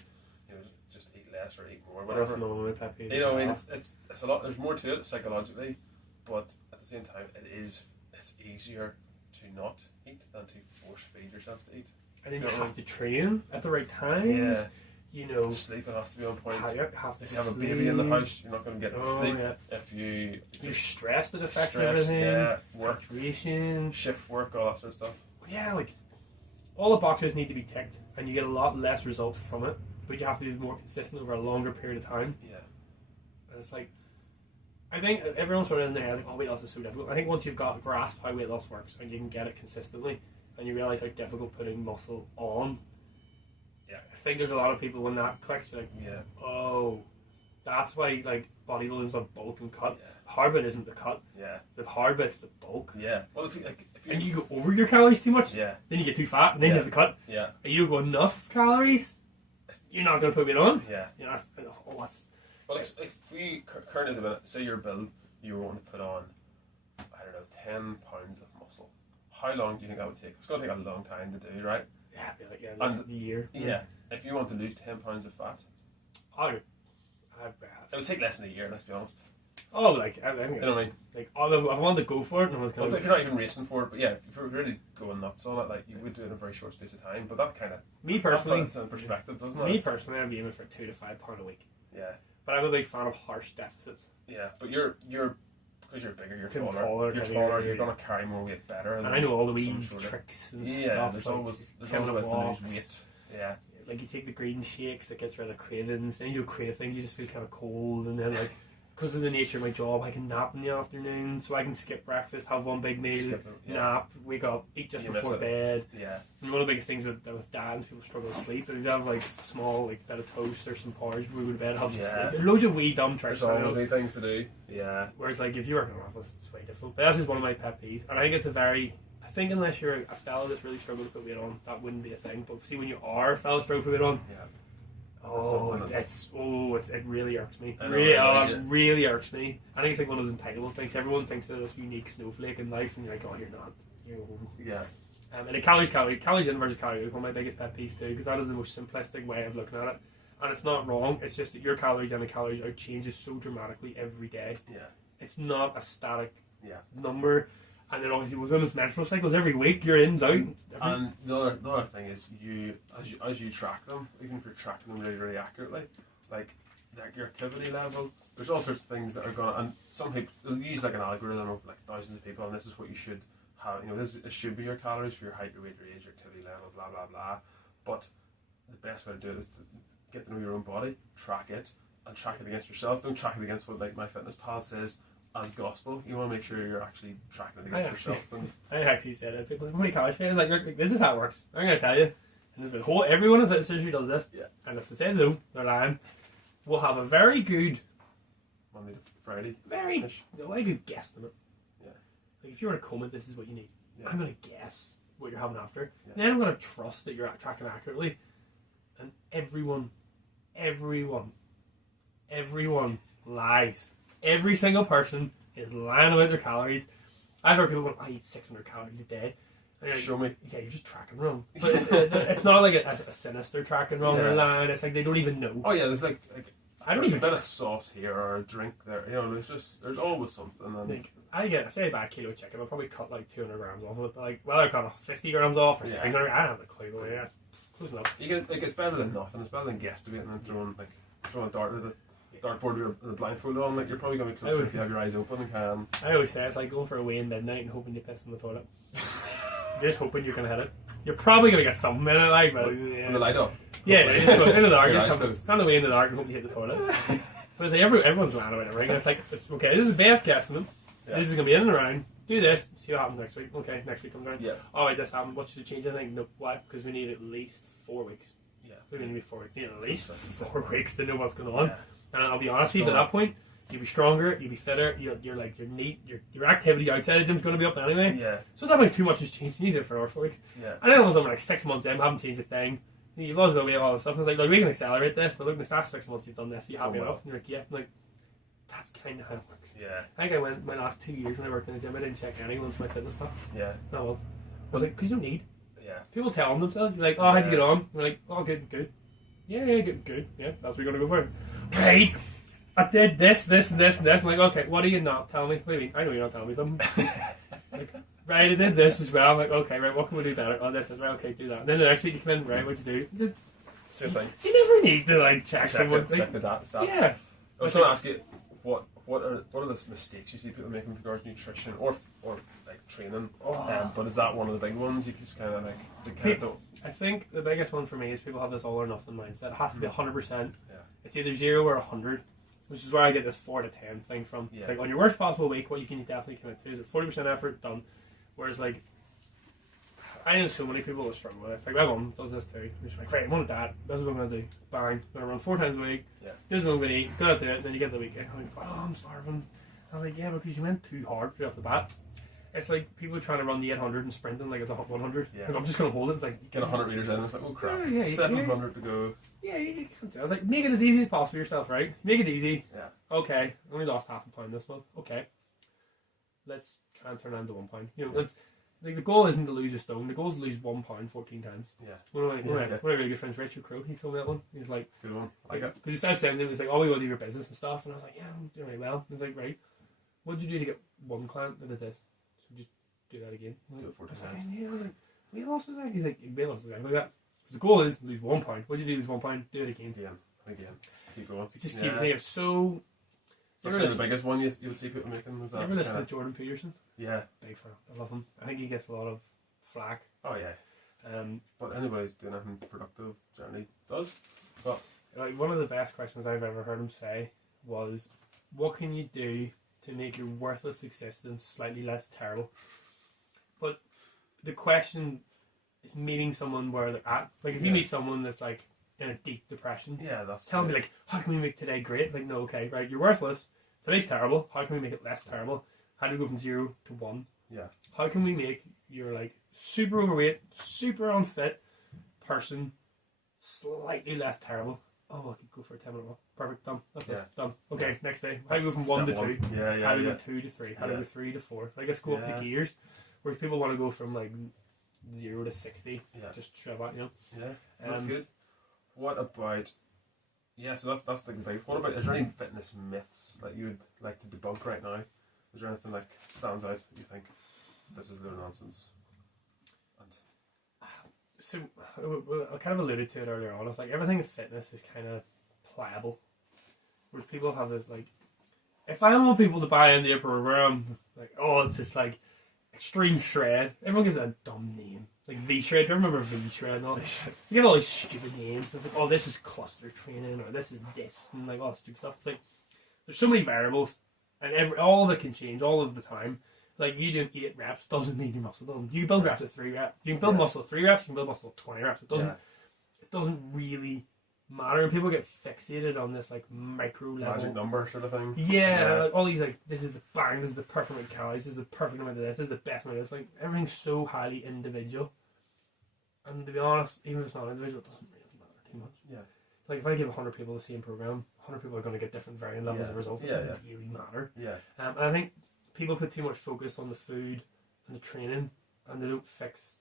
just eat less or eat more, whatever. I mean, it's a lot, there's more to it psychologically, but at the same time, it's easier to not eat than to force feed yourself to eat. And then you have to train at the right times. Yeah. Sleep has to be on point. If you have a baby in the house, you're not going to get sleep. Yeah. If you're stressed, it affects everything. Work, hydration, shift work, all that sort of stuff. Yeah, like all the boxes need to be ticked, and you get a lot less results from it. But you have to be more consistent over a longer period of time. Yeah. And it's like, I think everyone's sort of in there like, weight loss is so difficult. I think once you've got grasp how weight loss works and you can get it consistently, and you realise how difficult putting muscle on. Yeah. I think there's a lot of people when that clicks, you're like, oh, that's why like bodybuilding's on bulk and cut. Yeah. The hard bit isn't the cut. Yeah. The hard bit's the bulk. Yeah. Well, if you go over your calories too much, then you get too fat, and then you have the cut. Yeah. And you don't go enough calories, you're not going to put weight on. Yeah. That's well, if we currently at the minute, say your build, you were wanting to put on, I don't know, 10 pounds of muscle. How long do you think that would take? It's going to take a long time to do, right? Yeah, like a year. Yeah. If you want to lose 10 pounds of fat, it would take less than a year, let's be honest. Oh, like, you know what I mean? Like, if I wanted to go for it, and I was if you're not even racing for it, but yeah, if you're really going nuts on it, like, you would do it in a very short space of time, but that kind of... Me personally... That's in perspective, doesn't it? Me personally, I'd be aiming for £2 to £5 a week. Yeah. But I'm a big fan of harsh deficits. Yeah, but you're because you're bigger, you're taller, you're going to carry more weight better. And I know all the wee tricks and stuff. Yeah, there's always ways to lose weight. Yeah. Like, you take the green shakes, that gets rid of cravings, then you don't crave things, you just feel kind of cold, and then, like, because of the nature of my job, I can nap in the afternoon, so I can skip breakfast, have one big meal, nap, wake up, eat just before bed. Yeah. And one of the biggest things with dads, people struggle to sleep. If you have like a small bit of toast or some porridge before we go to bed, it helps you sleep. There's loads of wee dumb tricks. There's always wee things to do. Yeah. Whereas like if you work in an office, it's way difficult. But that's just one of my pet peeves, and I think it's I think unless you're a fella that's really struggling to put weight on, that wouldn't be a thing. But see, when you are a fella struggling to put weight on, it really irks me. It really irks me. I think it's like one of those entitlement things. Everyone thinks they're this unique snowflake in life, and you're like, oh, you're not. Yeah. And the calories in versus calories is one of my biggest pet peeves too, because that is the most simplistic way of looking at it. And it's not wrong. It's just that your calories in and calories out changes so dramatically every day. Yeah. It's not a static Yeah. number. And then obviously with women's menstrual cycles, every week you're in, out. And the other thing is, as you track them, even if you're tracking them really, really accurately, like your activity level, there's all sorts of things that are going to, and some people, they'll use like an algorithm of like thousands of people, and this is what you should have, this should be your calories for your height, your weight, your age, your activity level, blah, blah, blah. But the best way to do it is to get to know your own body, track it, and track it against yourself. Don't track it against what like MyFitnessPal says as gospel. You want to make sure you're actually tracking it against yourself. I actually said it. People are like, oh my gosh, I was like, this is how it works. I'm going to tell you. And this is everyone in the fitness industry does this. Yeah. And if they say no, they're lying. We'll have a very good Monday to Friday. Very good guesstimate. Yeah. Like if you were to comment, this is what you need. Yeah. I'm going to guess what you're having after. Yeah. Then I'm going to trust that you're tracking accurately. And everyone lies. Every single person is lying about their calories. I've heard people go, I eat 600 calories a day. And Show me. Yeah, you're just tracking wrong. But it's not like a sinister tracking wrong or lying. It's like they don't even know. Oh yeah, there's like I don't even a bit of sauce here or a drink there. There's always something. And like, say I buy a kilo of chicken, I'll probably cut like 200 grams off of it. But like, whether I cut 50 grams off or 300, I don't have a clue. But yeah, close enough. You get it's better than nothing. It's better than guesstimating and throwing a dart at the dartboard with a blindfold on. Like you're probably going to be closer if you have your eyes open and can. I always say it's like going for a wee in midnight and hoping you piss in the toilet. You're just hoping you're going to hit it. You're probably going to get something in it, like, but with the light off. Yeah, just go in the dark. Your eyes You're closed. kind of way in the dark and hoping you hit the toilet. But it's like everyone's lying about everything. It's like, okay, this is best guesstimate. Yeah. This is going to be in and around. Do this. See what happens next week. Okay, next week comes around. Yeah. Oh, wait, this happened. What should we change? I think no. Why? Because we need at least 4 weeks. Yeah. We need 4 weeks. We need at least 4 weeks to know what's going on. Yeah. And I'll be honest with you, by that point, you'll be stronger, you'll be fitter, you're neat, your activity outside the gym's going to be up anyway. Yeah. So it's not like too much has changed. You need it for 4 weeks. Yeah. And then all of a sudden, like 6 months in, haven't changed a thing. You've always got to wait all this stuff. And it's like, we can accelerate this, but look, in the last 6 months you've done this, are you happy enough? And you're like, yeah. I'm like, that's kind of how it works. Yeah. I think I went my last 2 years when I worked in the gym, I didn't check anyone for my fitness stuff. Yeah. Not once. I was like, because you don't need. Yeah. People telling themselves, you're like, oh, how'd you get on? You're like, oh, good. Yeah, good. Yeah, that's what you're going to go for. Right. I did this, and this. I'm like, okay, what are you not telling me? What do you mean? I know you're not telling me something. Like, right, I did this as well. I'm like, okay, right, what can we do better? Oh, this is right, okay, do that. And then the next week you come in, right, what'd you do? Same thing. You never need to like check someone. Check the stats. Yeah. I was going to ask you, what are the mistakes you see people making with regards to nutrition or like training? But is that one of the big ones? You just kind of like don't. I think the biggest one for me is people have this all or nothing mindset. It has to be 100%. Yeah. It's either 0 or 100. Which is where I get this 4 to 10 thing from. Yeah. It's like on your worst possible week, what you can definitely commit to is it 40% effort done. Whereas like, I know so many people that struggle with this. Like my mum does this too. She's like, right, I want that. This is what I'm gonna do. Bang, I'm gonna run 4 times a week. Yeah. This is what I'm gonna eat. Gonna do it. And then you get the weekend. I'm like, oh, I'm starving. I was like, yeah, because you went too hard straight off the bat. It's like people trying to run the 800 and sprinting like it's a 100. Yeah. Like, I'm just gonna hold it. Like get 100 meters in. And it's like, oh crap. Yeah, 700 to go. Yeah, you can't. I was like, make it as easy as possible yourself, right? Make it easy. Yeah. Okay, only lost half a pound this month. Okay, let's try and turn that into 1 pound. Let's. Like the goal isn't to lose a stone. The goal is to lose 1 pound 14 times. Yeah. One of my really good friends, Richard Crow, he told me that one. He was like, it's a good one. I like it. Because he started saying, he was like, oh, we want to do your business and stuff. And I was like, yeah, I'm doing really well. He was like, right, what did you do to get 1 client? I did this. So just do that again. Do it 14 times. Yeah, I was like, weight loss is that? He's like, weight loss is exactly like that. The goal is to lose 1 pound. What did you do to lose 1 pound? Do it again. Again. Keep going. It's just keep it so. That's kind of the biggest one you would see people making. Was that ever listen to Jordan Peterson? Yeah. Big fan. I love him. I think he gets a lot of flack. Oh yeah. But anybody's doing anything productive generally does. But like one of the best questions I've ever heard him say was, "What can you do to make your worthless existence slightly less terrible?" But the question is meeting someone where they're at. Like if you meet someone that's like in a deep depression, tell me like, how can we make today great? Like, no, okay, right, you're worthless. Today's terrible. How can we make it less terrible? How do we go from 0 to 1? Yeah. How can we make your like super overweight, super unfit person slightly less terrible? Oh, I could go for a 10-minute walk. Perfect, done. That's it, done. Okay, next day. How do we go from 1 to 2? How do we go 2 to 3? How do we go 3 to 4? Like, let's go up the gears. Whereas people want to go from like 0 to 60. Just shove out, Yeah, that's good. What about? Yeah, so that's the big. What about? Is there any fitness myths that you would like to debunk right now? Is there anything like stands out? You think? this is no nonsense. And So I kind of alluded to it earlier on. It's like everything in fitness is kind of pliable, whereas people have this like, if I want people to buy into a program, like, oh, it's just like extreme shred. Everyone gives it a dumb name, like V shred. Do you remember V shred and all this shit? You give all these stupid names. It's like, oh, this is cluster training, or this is this, and like all this stupid stuff. It's like there's so many variables, and all of it can change all of the time. Like, you doing 8 reps doesn't mean your muscle doesn't. You can build reps at 3 reps. You can build muscle at 3 reps. You can build muscle at 20 reps. It doesn't really matter. And people get fixated on this like micro level magic number sort of thing. Yeah, like all these like, this is the bang, this is the perfect amount of calories, this is the perfect amount of this is the best amount of this. Like, everything's so highly individual. And to be honest, even if it's not individual, it doesn't really matter too much. Yeah. Like, if I give 100 people the same program, 100 people are going to get different varying levels of results. It doesn't really matter. Yeah. And I think people put too much focus on the food and the training, and they don't fix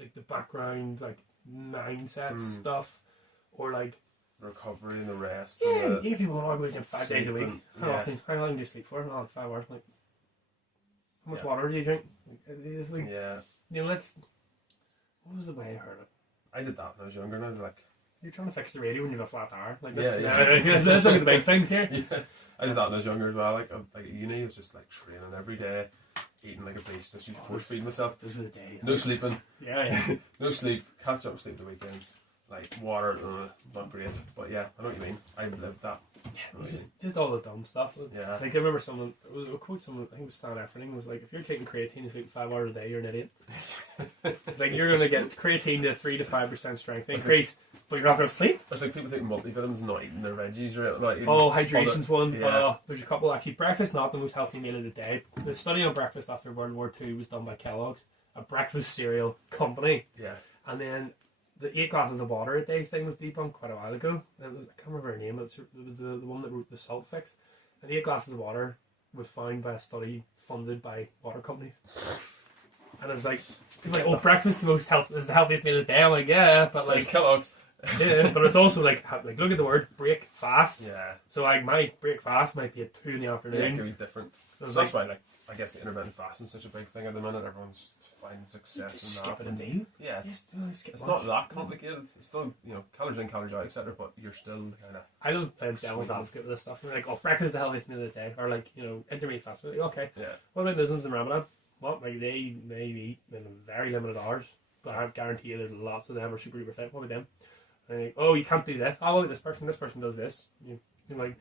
like the background, like mindset stuff, or like recovery and the rest. yeah, and the you get people going to go to the gym 5 days a week. How long do you sleep for? Oh, like 5 hours. Like, how much water do you drink? Like, it's like, you know, let's. What was the way I heard it? I did that when I was younger. And I was like, you're trying to fix the radio when you have a flat tire. Like, yeah. let's look at the big things here. Yeah. I did that when I was younger as well. Like at uni, I was just like training every day, eating like a beast, just force feeding myself. Those were the days. No sleeping. Yeah. No sleep. Catch up sleep the weekends. Like water, not great. But yeah, I know what you mean. I've lived that. Yeah, just all the dumb stuff. Yeah. Like, I remember someone, it was a quote, someone, I think it was Stan Efferding, was like, if you're taking creatine and sleeping 5 hours a day, you're an idiot. It's like, you're going to get creatine to 3 to 5% strength increase, but you're not going to sleep. It's like people taking multivitamins and not eating their veggies, or not eating. Oh, hydration's one. Yeah. There's a couple, actually. Breakfast not the most healthy meal of the day. The study on breakfast after World War II was done by Kellogg's, a breakfast cereal company. Yeah. And then the 8 glasses of water a day thing was debunked quite a while ago. I can't remember her name, but it was the one that wrote the salt fix. And 8 glasses of water was found by a study funded by water companies. And it was like, people were like, oh, breakfast is the healthiest meal of the day. I'm like, yeah, but like Kellogg's. Yeah, but it's also like look at the word break fast. Yeah. So like my break fast might be at 2 in the afternoon. Yeah, it can be different. So that's why, like, I guess the intermittent fasting is such a big thing at the minute. Everyone's just finding success in that. Skip a meal. Yeah, it's not that complicated. It's still, calories in, calories out, etc. But you're still kind of. I just play devil's advocate with this stuff. They're like, oh, breakfast is the healthiest meal of the day, or like, intermittent fasting. Like, okay. Yeah. What about Muslims and Ramadan? Well, like they eat in very limited hours, but I guarantee you there's lots of them are super duper fit. What about them? And like, oh, you can't do this. Oh, look, this person does this. You're like,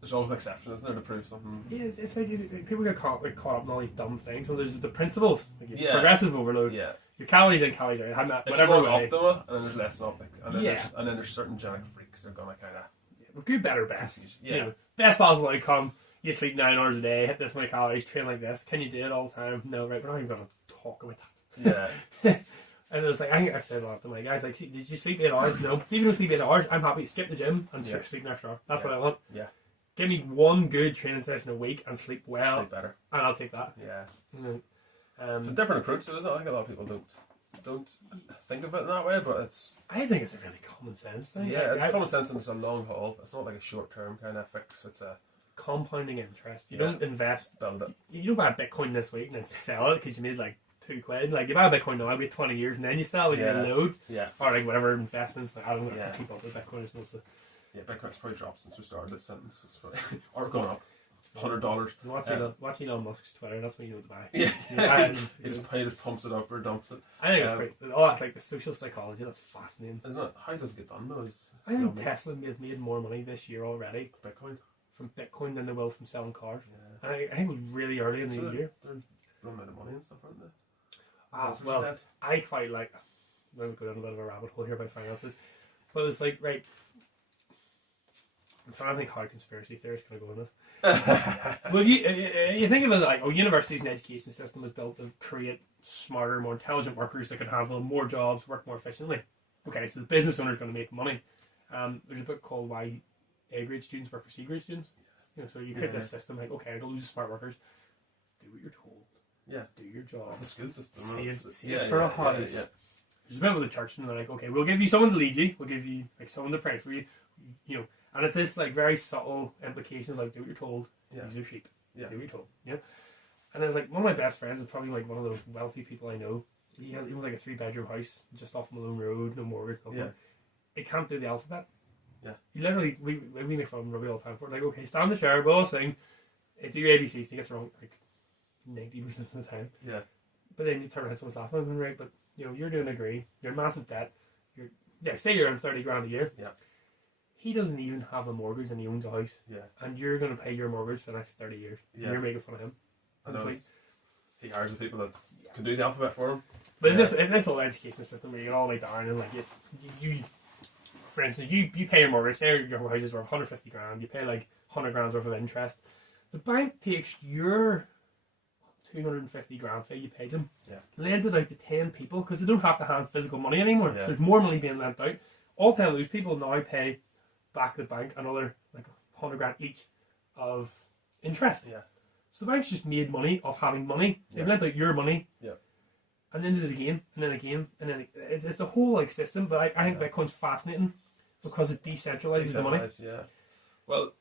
there's always an exception, isn't there, to prove something? Yeah, it's like people get caught up in all these dumb things. Well, there's the principles, like progressive overload. Yeah. Your calories in, calories out. Whatever way. Optimal, and then there's less of it. And then there's certain genetic freaks that are gonna kind of. With good, better, best. Yeah. Best possible outcome. You sleep 9 hours a day, hit this many calories, train like this. Can you do it all the time? No, right? We're not even gonna talk about that. Yeah. And it was like, I think I've said a lot to my guys, like, did you sleep 8 hours? No. Even if you sleep 8 hours, I'm happy to skip the gym and sleep an extra hour. That's what I want. Yeah. Give me one good training session a week and sleep well. Sleep better. And I'll take that. Yeah. It's a different approach, so isn't it? I think a lot of people don't think of it in that way, but it's. I think it's a really common sense thing. Yeah, it's common sense and it's a long haul. It's not like a short term kind of fix. It's a compounding interest. You don't invest. Build it. You don't buy a Bitcoin this week and then sell it because you made like £2. Like, you buy a Bitcoin now, wait 20 years and then you sell it, you get a load. Yeah. Or like whatever investments. Like, I don't know if I keep up with Bitcoin or something. Yeah, Bitcoin's probably dropped since we started this sentence. It's probably, or gone up. $100. Watching Elon Musk's Twitter, that's what you know to buy. Yeah. He just pumps it up or dumps it. I think it's great. Oh, it's like the social psychology, that's fascinating. Isn't it? How does it get done though? I think Tesla made more money this year already. Bitcoin? From Bitcoin than they will from selling cars. Yeah. And I think it was really early in the year. They're running out of money and stuff, aren't they? Well, I quite like. I'm going to go down a bit of a rabbit hole here about finances. But it's like, right. I'm trying to think how conspiracy theorists going to go in this. Well, you think of it like, universities and education system was built to create smarter, more intelligent workers that can handle more jobs, work more efficiently. Okay, so the business owner is going to make money. There's a book called Why A-grade students work for C-grade students. So you create this system like, okay, to lose smart workers, do what you're told. Yeah. Do your job. It's a school system. Save for a house. Yeah. There's a bit with the church, and they're like, okay, we'll give you someone to lead you. We'll give you like someone to pray for you. And it's this like very subtle implication of like, do what you're told. Use your sheep. Do what you're told. And it was like, one of my best friends is probably like one of the wealthy people I know. He was like a 3-bedroom house just off Malone Road, no mortgage, nothing. Yeah. It can't do the alphabet. Yeah. He literally, we make fun of him Robbie all the time for it. Like, okay, stand in the shower, boss, sing, do your ABCs, he gets it wrong like 90% of the time. Yeah. But then you turn around, someone's laughing, and right, but you're doing a degree, you're in massive debt, say you're in 30 grand a year. Yeah. He doesn't even have a mortgage and he owns a house. Yeah. And you're going to pay your mortgage for the next 30 years. Yeah. And you're making fun of him. I know. He hires the people that can do the alphabet for him. But it's this whole education system where you get all the way down and like you for instance, you pay your mortgage, say your house is worth 150 grand, you pay like 100 grand's worth of interest. The bank takes your 250 grand, say you paid them, lends it out to 10 people because they don't have to hand physical money anymore. So there's more money being lent out. All 10 of those people now pay back the bank another like 100 grand each of interest. Yeah. So the bank's just made money off having money. They've lent out your money. Yeah. And then did it again, and then again, and then it's a whole like system. But I think Bitcoin's fascinating because it decentralizes the money. Yeah. Well,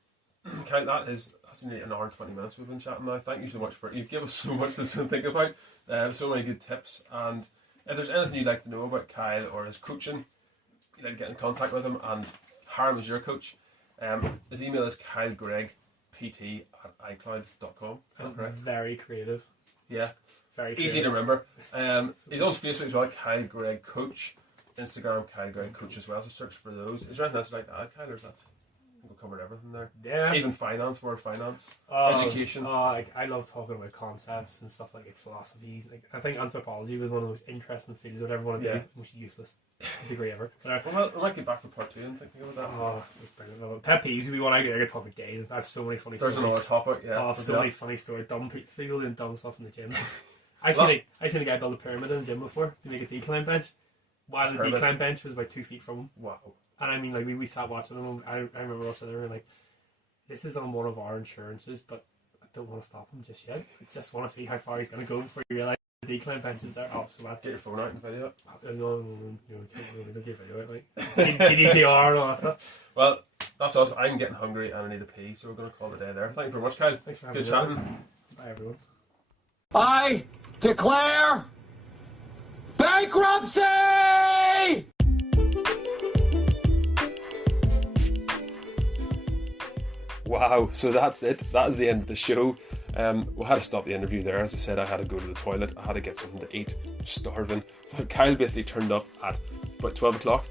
that's nearly an hour and 20 minutes we've been chatting now. Thank you so much you've given us so much to think about. So many good tips. And if there's anything you'd like to know about Kyle or his coaching, you'd like to get in contact with him and hire him as your coach. His email is kylegreggt@icloud.com. Very creative. Yeah. Very it's easy to remember. He's on Facebook as well, Kyle Gregg Coach. Instagram, Kyle Gregg Coach as well, so search for those. Is there anything else like that, Kyle, or is that? I think we covered everything there. Yeah. Even finance, education. I love talking about concepts and stuff like philosophies. Like, I think anthropology was one of the most interesting fields I'd ever want to do. Most useless degree ever. But Well, we might get back for part 2 and thinking about that. It's brilliant. Pet peeves would be one I could talk about days. I have so many funny There's stories. another topic, yeah. I have so many funny stories. Dumb people doing dumb stuff in the gym. I've seen a guy build a pyramid in the gym before to make a decline bench, while the decline bench was about 2 feet from him. Wow. And I mean, like, we sat watching him. I remember us sitting there and like, this is on one of our insurances, but I don't want to stop him just yet. I just want to see how far he's going to go before you realise the decline bench is there. Oh, so bad. Get your phone out and video it. No, don't get video it. Like, GDPR and all that stuff. Well, that's us. I'm getting hungry and I need a pee, so we're going to call it a day there. Thank you very much, Kyle. Thanks for having me. Good chatting. Bye, everyone. I declare bankruptcy! Wow, so that's it. That is the end of the show. We had to stop the interview there. As I said, I had to go to the toilet. I had to get something to eat. I'm starving. But Kyle basically turned up at about 12 o'clock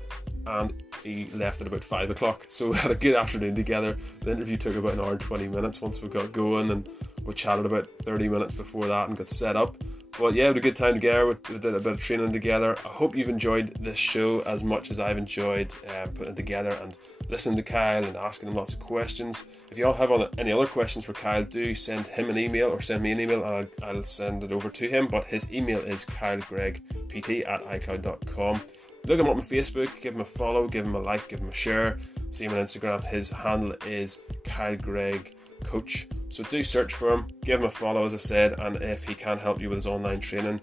and he left at about 5 o'clock. So we had a good afternoon together. The interview took about an hour and 20 minutes once we got going, and we chatted about 30 minutes before that and got set up. But yeah, we had a good time together. We did a bit of training together. I hope you've enjoyed this show as much as I've enjoyed putting it together and listening to Kyle and asking him lots of questions. If you all have any other questions for Kyle, do send him an email or send me an email and I'll send it over to him. But his email is kylegreggpt@icloud.com. Look him up on Facebook, give him a follow, give him a like, give him a share. See him on Instagram. His handle is Kyle Gregg Coach. So do search for him, give him a follow, as I said, and if he can help you with his online training,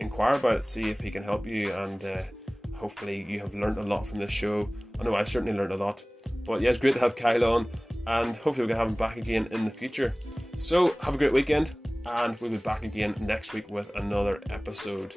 inquire about it, see if he can help you, and hopefully you have learned a lot from this show. I know I've certainly learned a lot. But yeah, it's great to have Kyle on, and hopefully we can have him back again in the future. So have a great weekend, and we'll be back again next week with another episode.